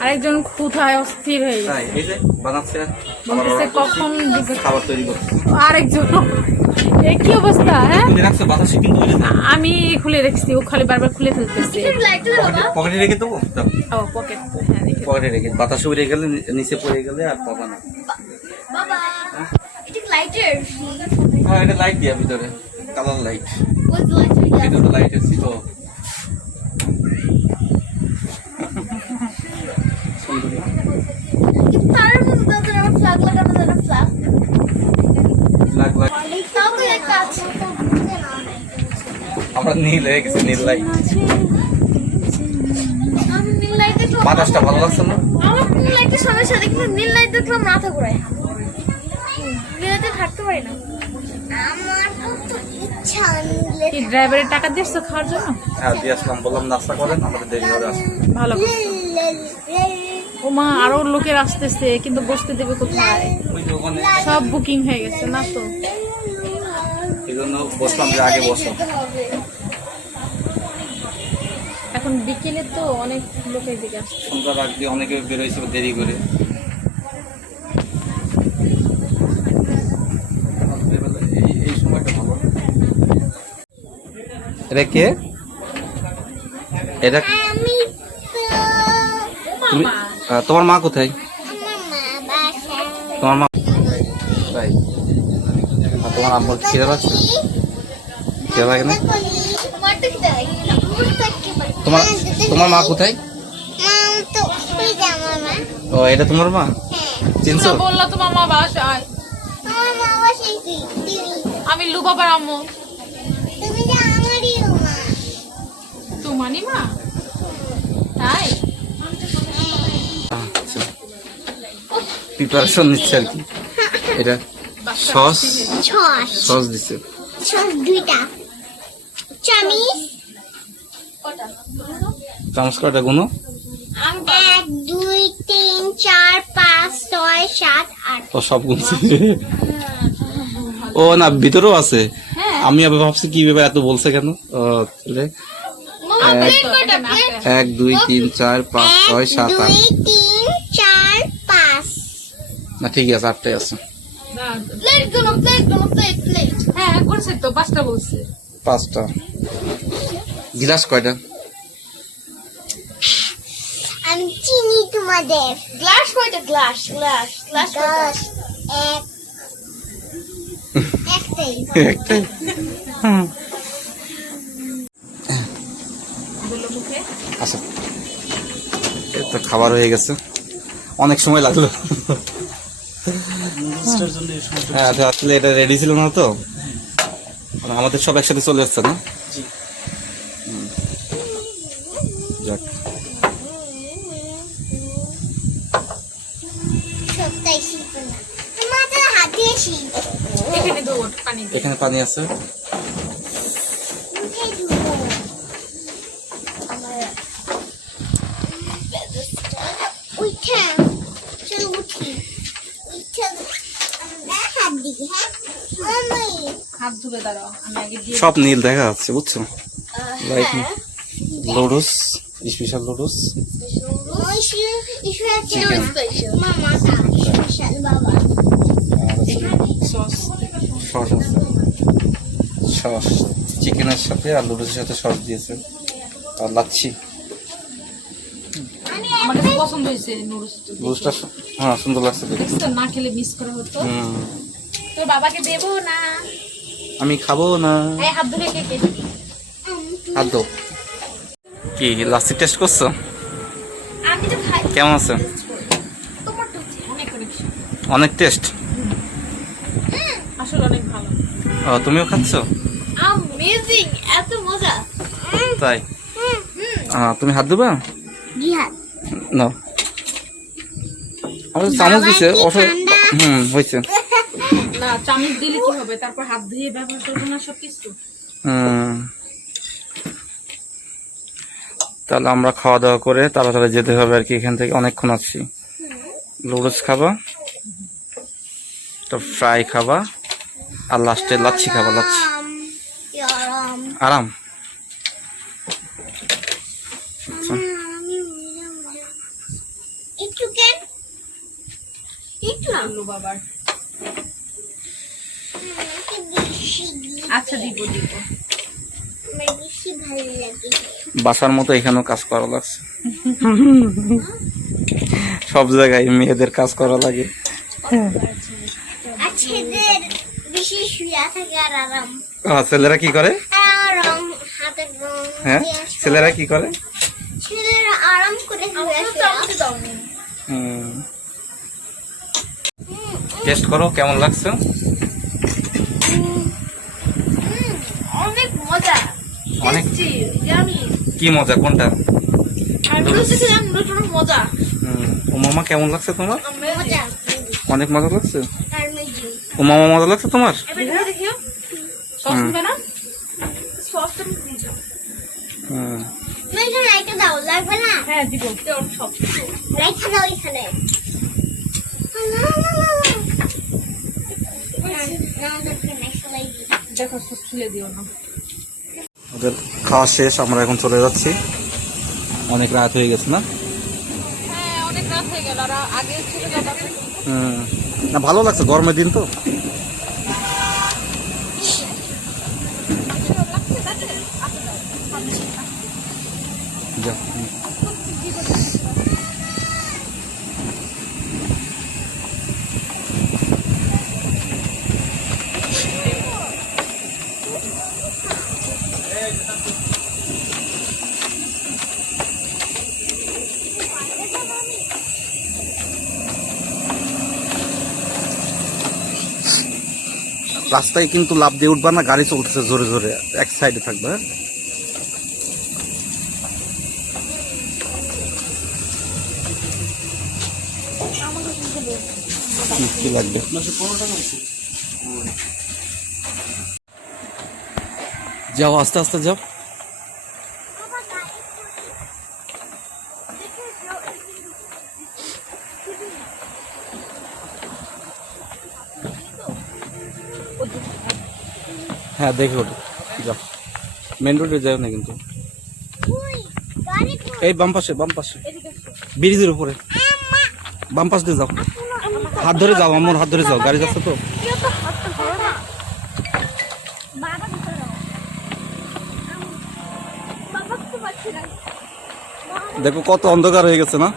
আরেকজন কোথায় অস্থির হয়ে গেছে, তাই এই যে বানাচ্ছে বলতেছে কখন দিবে। খাবার তৈরি করছে। আরেকজন এ কি অবস্থা? হ্যাঁ তুমি রাখছো বাতাসে কিন্তু আমি খুলে রেখেছি, ও খালি বারবার খুলে ফেলতেছে। পকেটে রেখে দেবো। ও পকেট, হ্যাঁ রেখে পকেটে রেখে বাতাসে উড়ে গেলে নিচে পড়ে গেলে আর পাবা না। বাবা এটা লাইটার হ্যাঁ এটা লাইট দিয়া ভিতরে, কালার লাইট। ওই লাইটার এটা তো লাইট আছে তো। তার মধ্যে তাদের আমার ফ্ল্যাগ লাগানো যাবে ফ্ল্যাগ লাগ লাগ তাও তো একটা আছে আমরা নীল হয়ে গেছে, নীল লাইট। আমি নীল লাইট দেখলাম বাতাসটা ভালো লাগছে না? আমার নীল লাইটের সাথে সাথে কিন্তু নীল লাইট দেখলাম মাথা ঘোরায় নীল লাইটে থাকতে পারি না আমার তো ইচ্ছা নীল কি ড্রাইভারের টাকা দিয়েছো খাওয়ার জন্য? হ্যাঁ দিয়ে আসলাম, বললাম নাস্তা করেন, আমাদের দেরি হবে আসতে। ভালো করছো। ও মা, আরো লোকের আসতেছে কিন্তু বসতে দেবে কোথায়? ওই যে ওখানে সব বুকিং হয়ে গেছে না তো। এই জন্য বসলাম যে আগে বসো। এখন বিকেলে তো অনেক লোকের দিকে আসছে। সন্ধ্যার আগ দিয়ে অনেকে বেরোইছে দেরি করে। এই সময়টা ভালো। এটা কে? এটা আমি তুমি তোমার মা কোথায়? তোমার মা তাই? আর তোমার আম্মুর খিদে লাগছে? খিদে লাগে না? তোমার তো কি দেয় তোমার তোমার মা কোথায়? তো ওই যে আমার মা ও এটা তোমার মা? চিনছো? বললো তো মামা বাসায়, আমার মা বসে আমি লুবাবার আম্মু। তুমি যে আমারই মা তোমারই মা? তাই প্রিপারেশন নিচ্ছে আর কি। এটা সস ছস সস দিছে। ছস দুইটা চামিচ চামচ কয়টা গুনো? 1 2 3 4 5 6 7 8 ও সব গুনছে। ও না ভিতরেও আছে। আমি আবার ভাবছি কি ব্যাপার এত বলছে কেন। ও তাহলে মামা প্লেট কয়টা প্লেট 1 2 3 4 5 6 7 2 8 3 4 5 না ঠিক আছে, 8টাই আছে। প্লেট গুলো প্লেট হ্যাঁ করছে তো, 5টা বলছে। 5টা। গ্লাস কয়টা? আমি চিনি তোমাদের গ্লাস কয়টা গ্লাস গ্লাস একটাই একটাই। আচ্ছা এই তো খাবার হয়ে গেছে, অনেক সময় লাগলো। হ্যাঁ আচ্ছা, আসলে এটা রেডি ছিল না তো, মানে আমাদের সব একসাথে চলে যাচ্ছে না। যাক সবটাই শিল্প না তোমাদের হাতে শিল্প এখানে দেবো পানি দিয়ে। এখানে পানি আছে। মুখে ধুবো উঠা চল উঠি উঠা আমরা হাত দিকে হ্যাঁ মামাই হাত ধুবে, দাঁড়াও আমি আগে দিয়ে। সব নীল দেখা যাচ্ছে বুঝছো, light loads special noodles, chicken মামা স্পেশাল বাবা আর আছে সস সস আছে, সস চিকেনের সাথে আর নুডলসের সাথে সস দিয়েছে, আর লাচ্ছি। আমার কাছে পছন্দ হয়েছে নুডলসটা হ্যাঁ সুন্দর লাগছে দেখতে। দেখছি তো, না খেলে মিস করা হতো। তোর বাবাকে দেবো না? আমি খাবো না। এই হাত ধরে কে কে হাত দাও। কি লাচ্ছি টেস্ট করছো? আমি তো খাই কেমন আছে? তোমারটা অনেক অনেক অনেক টেস্ট। আসলে অনেক ভালো। তুমিও খাচ্ছ? অ্যামেজিং, এত মজা। তাই তুমি হাত দেবা? জিহাদ না আমাদের চামচ দিছে হয়েছে। না চামচ দিলে কি হবে, তারপর হাত ধুয়ে ব্যবহার করবো না সবকিছু। তাহলে আমরা খাওয়া দাওয়া করে তাড়াতাড়ি যেতে হবে আর কি, এখান থেকে অনেকক্ষণ আছি। নুডলস খাবা, তো ফ্রাই খাবা, আর লাস্টে লাচ্ছি খাবা। লাচ্ছি ইয়ারাম আরাম। একটু কেন একটু আলু বাবার। আচ্ছা দিব দিব। আমার বেশি ভালো লাগে। বাসার মতো এখানেও কাজ করা লাগছে। সব জায়গায় মেয়েদের কাজ করা লাগে। আর ছেলেদের বেশি শুয়ে থাকে আর আরাম। ছেলেরা কি করে? আরাম হাতের রং হ্যাঁ ছেলেরা কি করে? ছেলেরা আরাম করে শুয়ে আসে। টেস্ট করো কেমন লাগছে? অনেক মজা। অনেক জানি কি মজা? কোনটা? আর রুচিছিলাম রুটির মজা। ও মামা কেমন লাগছে তোমার? মজা অনেক মজা লাগছে। আর মেজি ও মামা মজা লাগছে তোমার? এবার দেখিও সস দিবে না? সসটা দিও। হুম মেজো লাইটটা দাও, লাগবে না? হ্যাঁ দিব। সব লাইটটা দাও এখানে। দেখো সস তুলে দিও না। ওদের খাওয়া শেষ, আমরা এখন চলে যাচ্ছি। অনেক রাত হয়ে গেছে না? হ্যাঁ অনেক রাত হয়ে গেল, আর আগে চলে যাবা। না ভালো লাগছে, গরমের দিন তো। যা। রাস্তায় কিন্তু লাফ দিয়ে উঠবা না, গাড়ি চলতেছে জোরে জোরে, এক সাইডে থাকবে। হ্যাঁ কি লাগবে? যাও আস্তে আস্তে যাও। হ্যাঁ দেখে ওঠো, যাও। মেন রোডে যাও না কিন্তু, এই বাম পাশে ব্রিজের উপরে বাম পাশ দিয়ে যাও। হাত ধরে যাও, আমার হাত ধরে যাও, গাড়ি যাচ্ছে তো। দেখো কত অন্ধকার হয়ে গেছে না?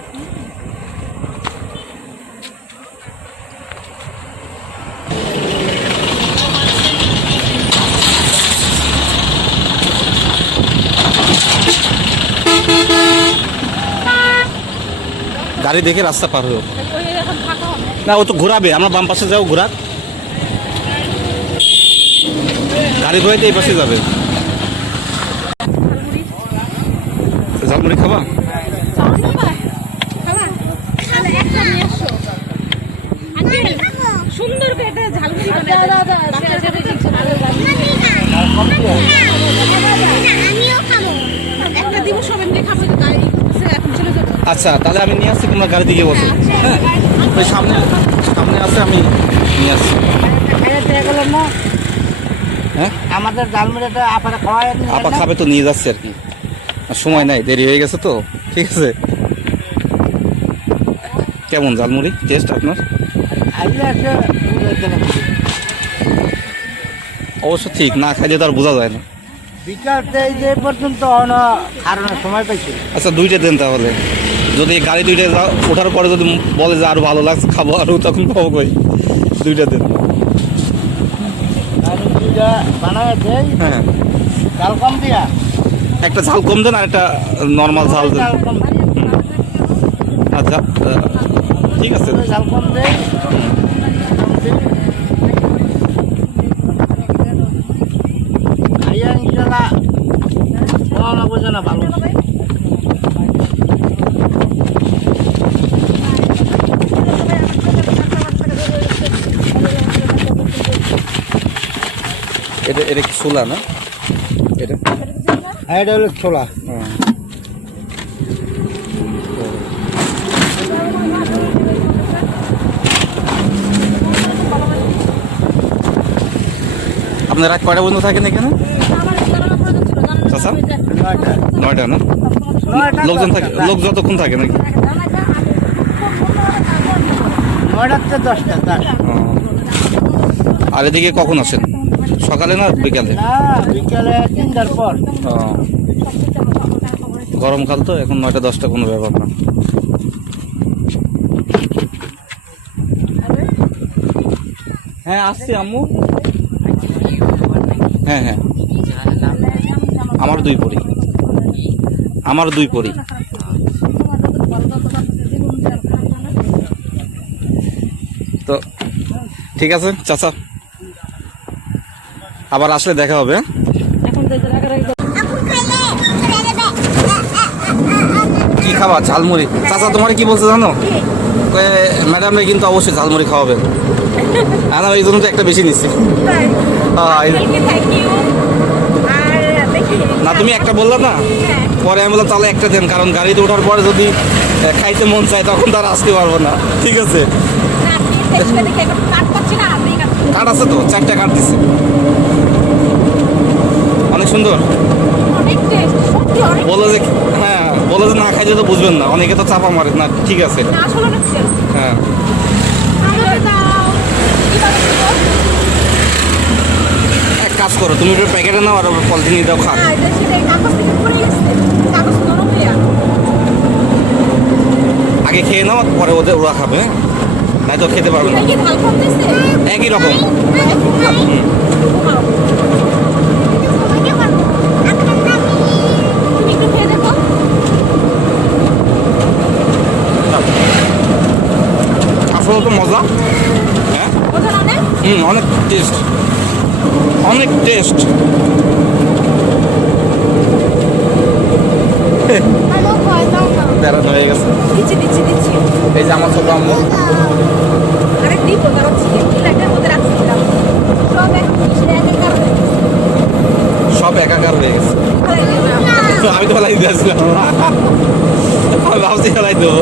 গাড়ি দেখে রাস্তা পার হয়ে না, ও তো ঘোরাবে। আমরা বাম পাশে যাও, ঘোরা গাড়ি ঘোরাইতে এই পাশে যাবে। ঝালমুড়ি খাবা? সুন্দর করে একটা ঝালমুড়ি আমিও খাবো। একটা দিব, সবাই মিলে খাবো। তো গাড়ি এখন চলে যাবো। আচ্ছা তাহলে আমি নিয়ে আসছি, তোমরা গাড়ি দিকে বসো। হ্যাঁ ওই সামনে সামনে আছে, আমি নিয়ে আসছি। হ্যাঁ আমাদের ঝালমুড়িটা আপনারা খাওয়ায় আপা খাবে তো, নিয়ে যাচ্ছে আর কি। আর সময় নাই, দেরি হয়ে গেছে তো। ঠিক আছে, কেমন ঝালমুড়ি টেস্ট আপনার? অবশ্য ঠিক, না খাইলে তো আর বোঝা যায় না। বিকালতে যে পর্যন্ত খারানোর সময় পাইছি। আচ্ছা, দুইটা দেন তাহলে। যদি গাড়ি দুইটা ওঠার পরে যদি বলে যে আরো ভালো লাগছে খাবো আরো, তখন পাবো কই? দুইটা দেন। আমি দুইটা বানায় দেই, হ্যাঁ, চাল কম দিয়া। একটা ঝাল কম দেন আর একটা নর্মাল ঝাল দেন। চাল কম আচ্ছা, ঠিক আছে। চাল কম দেই। খাইয়া ইনশাল্লাহ খাওয়া বোঝে না ভালো। এটা এটা কি ছোলা না? এটা এটা হলো ছোলা। আপনারা কয়টা পর্যন্ত থাকেন এখানে? চাচা, 9টা না? লোকজন থাকে, লোক যতক্ষণ থাকে নাকি? 9টা 10টা। আর এদিকে কখন আসেন? সকালে না বিকালে? না, বিকালে 3টার পর। গরমকাল তো, এখন 9টা 10টা কোনো ব্যাপার না। হ্যাঁ, আসছি আম্মু। হ্যাঁ হ্যাঁ, আমার 2 পরি, আমার 2 পরি। তো ঠিক আছে চাচা, আবার আসলে দেখা হবে। কি খাবা? ঝালমুড়ি। চাচা তোমার কি বলছে জানো? ম্যাডামরা কিন্তু অবশ্যই ঝালমুড়ি খাওয়াবেন। হ্যাঁ, এই জন্য তো একটা বেশি নিচ্ছি। না, তুমি একটা বললা না, পরে আমি বললাম তাহলে একটা দেন, কারণ গাড়িতে ওঠার পরে যদি খাইতে মন চায় তখন তো আর আসতে পারবো না। ঠিক আছে, কাঠ আছে তো, 4টা কাঠ দিচ্ছে। অনেক সুন্দর। বলো যে হ্যাঁ, বলো যে না খাইতে তো বুঝবেন না, অনেকে তো চাপা মারে না। ঠিক আছে, হ্যাঁ। এক কাজ করো, তুমি ওটা প্যাকেটে নাও আর পলিথিনে দাও, খা। আগে খেয়ে নাও, পরে ওরা খাবে, তাই তো খেতে পারবে না। একই রকম। আসলে তো মজা। হ্যাঁ, অনেক টেস্ট, অনেক টেস্ট। বেড়ানো হয়ে গেছে। এই যে আমার ছোট আম্মু, সব একাকার হয়ে গেছে। আমি তো ফেলাই দিয়েছিলাম, আমি ভাবছি ফেলাই দেবো।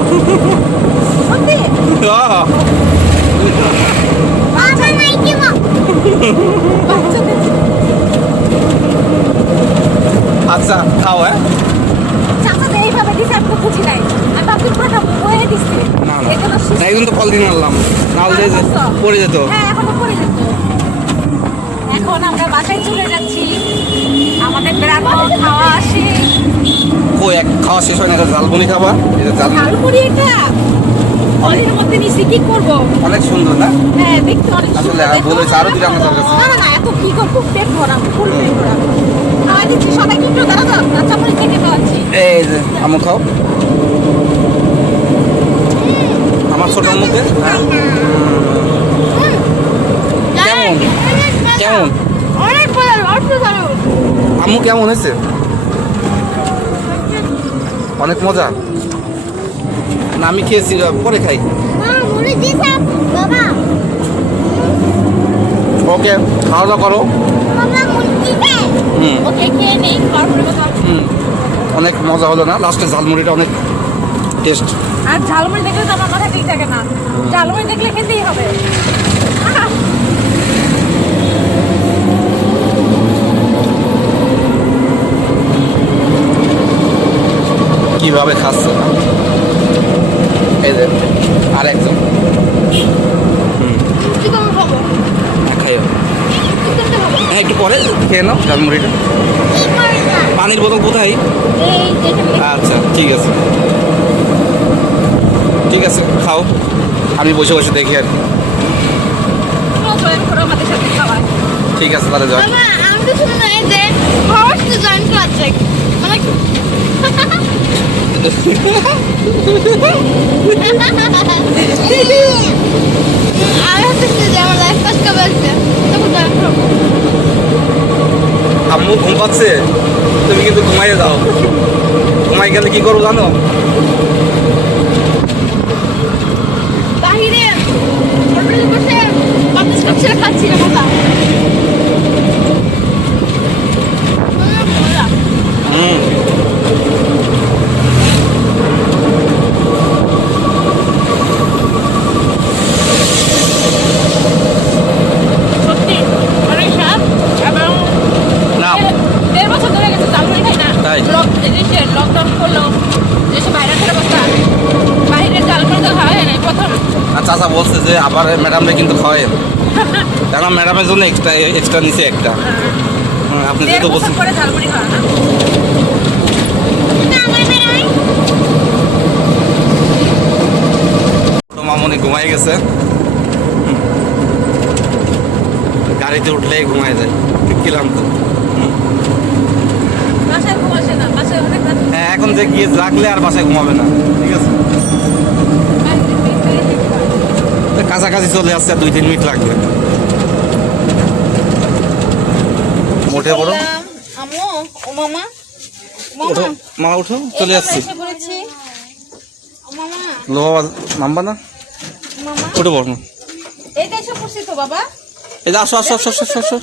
আচ্ছা, খাও। হ্যাঁ, না না, একদিন তো ফল দিন আনলাম, নাহলে পড়ে যেত। এখন আমরা বাসায় চলে যাচ্ছি, আমাদের বেড়ানো খাওয়া আসে। খাওয়া শেষ হয় না, এটা ঝালমুড়ি খাবা। এটা ঝালমুড়ি, এটা ফলের মধ্যে নিচে কি করবো? অনেক সুন্দর না? হ্যাঁ, দেখতে অনেক আসলে বলেছে আরো দিলে আমার দরকার। না না, এত কি করবো? পেট ভরা, ফুল পেট ভরা। খাওয়া দিচ্ছি সবাইকে, একটু দাঁড়া দাও, কাঁচামরিচ থেকে খাওয়াচ্ছি। এই যে আম্মু খাও, আমার ছোট আম্মুকে। কেমন কেমন আম্মু, কেমন হয়েছে? অনেক মজা না? আমি খেয়েছি, পরে খাই। ওকে, খাওয়া দাওয়া করো। অনেক মজা হলো না? লাস্টে ঝালমুড়িটা অনেক টেস্ট। আর ঝালমুড়ি দেখলে তো আমার মাথা ঠিক থাকে না, ঝালমুড়ি দেখলে খেতেই হবে। কিভাবে খাচ্ছে। এই যে আর একজন কি করে খাবো? খাইও। কি করতে হবে? হ্যাঁ একটু পরে খেয়ে নাও ঝালমুড়িটা। কি করে না? পানির বোতল কোথায়? এই যেখানে আচ্ছা ঠিক আছে, ঠিক আছে খাও, আমি বসে বসে দেখি আর কি। জয়েন করো আমাদের সাথে খাওয়ায়। ঠিক আছে তাহলে যাও। বাবা আমি তো শুনে নাই যে first to join class like মানে আমি হচ্ছে যে আমার লাইফ ফার্স্ট কবে আসবে তখন জয়েন করবো। আম্মু ঘুম পাচ্ছে, তুমি কিন্তু ঘুমাইয়ে যাও। ঘুমাই গেলে কি করবো জানো? বাহিরে হোটেলে বসে বাতাস কাপছে খাচ্ছি না মজা। হুম সত্যি অনেক স্বাদ এবং না 1.5 বছর ধরে গেছে ঝালমুড়ি খাই না। তাই? লকডাউন করলো, যেসব ভাইরাসের অবস্থা, বাইরের ঝালমুড়ি তো খাওয়া হয় না প্রথম। আর চাচা বলছে যে আবার ম্যাডামরে কিন্তু খাওয়াই, কেন ম্যাডামের জন্য এক্সট্রা নিচে একটা। আপনি 1.5 যেহেতু বছর বলছেন পরে ঝালমুড়ি খাওয়া না। ছোট মামনি ঘুমাই গেছে, গাড়িতে উঠলেই ঘুমায় যায়, গেলাম তো। বাসায় ঘুম আসে না, বাসায় অনেক রাত হ্যাঁ এখন যে গিয়ে লাগলে আর বাসায় ঘুমাবে না, ঠিক আছে। তো কাছাকাছি চলে আসছে, আর 2-3 মিনিট লাগবে। উঠে পড়ো, আম্মু ও মামা উঠো মা, উঠো, চলে আসছি। এসে পড়েছি ও মামা লো বাবা, নামবা না, মামা উঠে পড়ো। এইটা এসে পড়ছি তো বাবা, এই যে আসো আসো আসো আসো আসো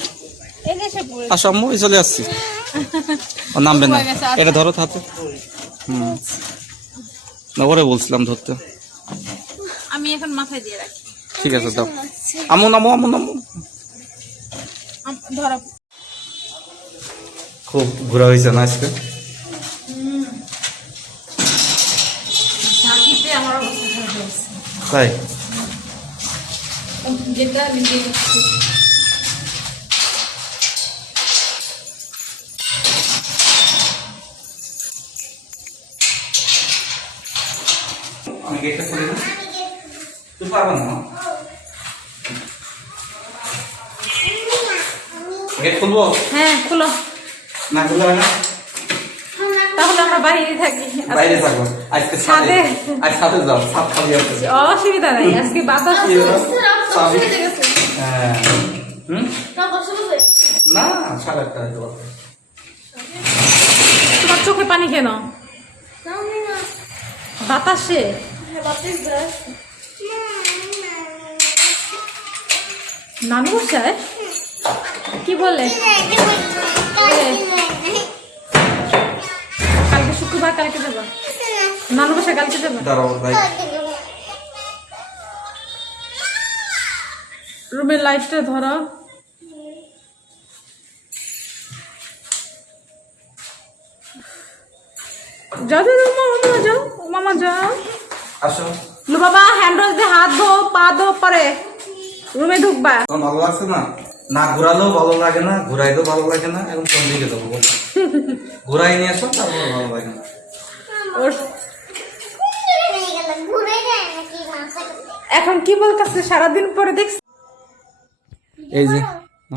এইটা এসে পড়ে আসো আম্মু, এই চলে আসছি। ও নামবে না, এটা ধরো হাতে। না ওরে বলছিলাম ধরতে। আমি এখন মাথায় দিয়ে রাখি। ঠিক আছে দাও, আম্মু নামো, আম্মু নামো। ধরো খুব ঘোরা হয়েছে না আজকে? ঝাঁকিতে আমার অবস্থা খারাপ হয়েছে, তাই? যেটা নিজে আমি গেটটা খুলে দিই, তুই পারবে না? গেট খুলবো? হ্যাঁ খুলো, না খুলতে হবে না, তাহলে আমরা বাইরে থাকি। বাইরে থাকবো আজকে ছাদে। আজ ছাদে যাও, ছাদ খালি আছে। অসুবিধা নাই, আজকে বাতাস কি হলো? চাবি? হ্যাঁ। হুম? না 8:30 হয়তো। তোমার চোখে পানি কেন? বাতাসে নানু বসায় কি বলে? কালকে শুক্রবার, কালকে যাবো নানু বসায়, কালকে যাবো। দাঁড়াও ভাই, রুমের লাইটটা ধরো। যাও যাও যাও, মামা যাও, মামা যাও। আসো। লো বাবা, হ্যান্ড ওয়াশ দিয়ে হাত ধো, পা ধো, পরে রুমে ঢুকবা। তোমার ভালো লাগছে না? না ঘুরালেও ভালো লাগে না, ঘুরাইলেও ভালো লাগে না, এখন কোন দিকে যাবো বলো? ঘুরাই নিয়ে আসো, তারপর ভালো লাগে না। ওর- এখন কি বলতেছে সারাদিন পরে দেখছি এই যে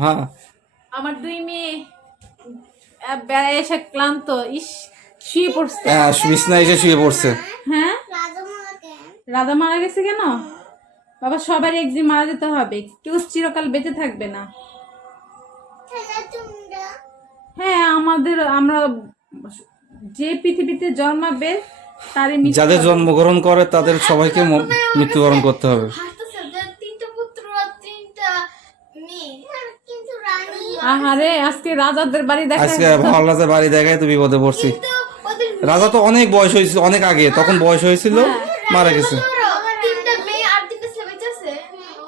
হ্যাঁ, আমার 2 মেয়ে বেড়ায় এসে ক্লান্ত, ইস শুয়ে পড়ছে। বিছনায় এসে শুয়ে পড়ছে। হ্যাঁ, রাধা মারা গেছে কেন বাবা? সবার একদিন মারা যেতে হবে, কেউ চিরকাল বেঁচে থাকবে না। হ্যাঁ, আমরা যে পৃথিবীতে জন্মাবে তারই মৃত্যু যাদের হবে। জন্মগ্রহণ করে তাদের সবাইকে মৃত্যুবরণ করতে হবে। আহারে, আজকে রাজাদের বাড়ি দেখা আজকে ভাল্লাজের বাড়ি দেখায় তো বিপদে পড়ছি। রাজা তো অনেক বয়স হয়েছিল, অনেক আগে, তখন বয়স হয়েছিল, মারা গেছে।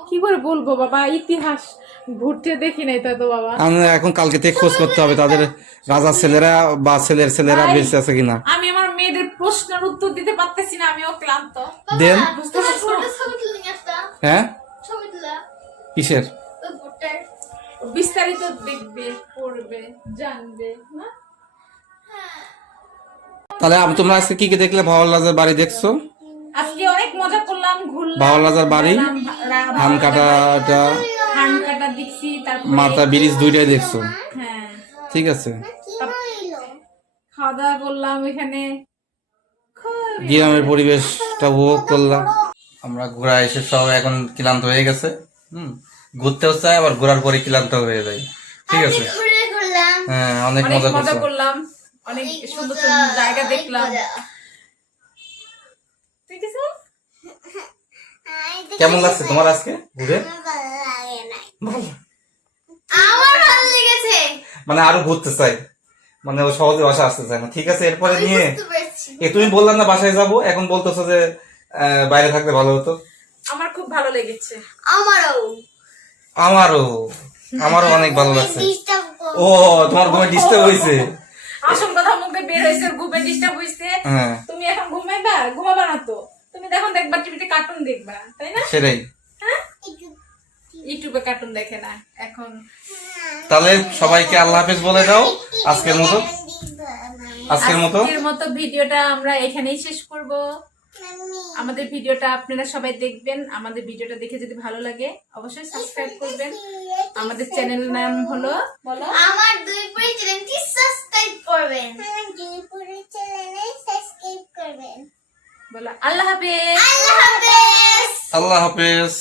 কি করে বলবো বাবা, ইতিহাস ঘুরতে দেখি নাই তো বাবা। আমরা এখন কালকে থেকে খোঁজ করতে হবে তাদের রাজার ছেলেরা বা ছেলের ছেলেরা বেঁচে আছে কিনা। আমি আমার মেয়েদের প্রশ্নের উত্তর দিতে পারতেছি না, আমিও ক্লান্ত। দেন বুঝতে পারছো? ছবি তুলে নিয়ে আসতাম। হ্যাঁ ছবি তুলা কিসের ওই বোর্ডটার। বিস্তারিত দেখবে, পড়বে, জানবে না? তাহলে তোমরা আজকে কি কি দেখলে? ভাওয়ালাজার বাড়ি দেখছো, আজকে অনেক মজা করলাম, ঘুরলাম, ভাওয়ালাজার বাড়ি, গেলাম, ধান কাটাটা, ধান কাটা দেখছি, তারপরে মাতা ব্রিজ দুইটাই দেখছো, হ্যাঁ ঠিক আছে। কি হইলো? খাওয়া দাওয়া করলাম ওইখানে, খুব গ্রামের পরিবেশটা উপভোগ করলাম। আমরা ঘোরা এসে সব এখন ক্লান্ত হয়ে গেছে। ঘুরতেও চাই, আবার ঘোরার পরে ক্লান্ত হয়ে যায়, ঠিক আছে। ঘুরে ঘুরলাম। হ্যাঁ, অনেক অনেক মজা মজা করছো। করলাম, অনেক সুন্দর সুন্দর জায়গা দেখলাম, ঠিক আছে। কেমন লাগছে তোমার আজকে ঘুরে? আমার ভালো লেগেছে। মানে আরো ঘুরতে চাই, মানে ও সহজে বাসা আসতে চায় না, ঠিক আছে। এরপরে নিয়ে বুঝতে পারছি। তুমি বললাম না বাসায় যাব, এখন বলতেছো যে বাইরে থাকলে ভালো হতো। আমার খুব ভালো লেগেছে। আমারও আমারও আমারও অনেক ভালো লাগছে। ডিস্টার্ব করো। ও, তোমার ঘুমে ডিস্টার্ব হয়েছে? আসল কথা মুখে বের হয়েছে, ঘুমে ডিস্টার্ব হয়েছে। হ্যাঁ, তুমি এখন ঘুমাইবা? ঘুমাবা না তো, তুমি দেখুন দেখবা টিভিতে কার্টুন দেখবা, তাই না? সেটাই। ইউটিউবে কার্টুন দেখে না এখন। তাহলে সবাইকে আল্লাহ হাফেজ বলে দাও আজকের মতো। আজকের মতো ভিডিওটা আমরা এখানেই শেষ করব। আমাদের ভিডিওটা আপনারা সবাই দেখবেন। আমাদের ভিডিওটা দেখে যদি ভালো লাগে অবশ্যই সাবস্ক্রাইব করবেন। আমাদের চ্যানেল নাম হলো, বলো, আমার দুই পরি চ্যানেলটি সাবস্ক্রাইব করবেন। আমার দুই পরি চ্যানেলে সাবস্ক্রাইব করবেন। বলো আল্লাহ হাফেজ। আল্লাহ হাফেজ। আল্লাহ হাফেজ।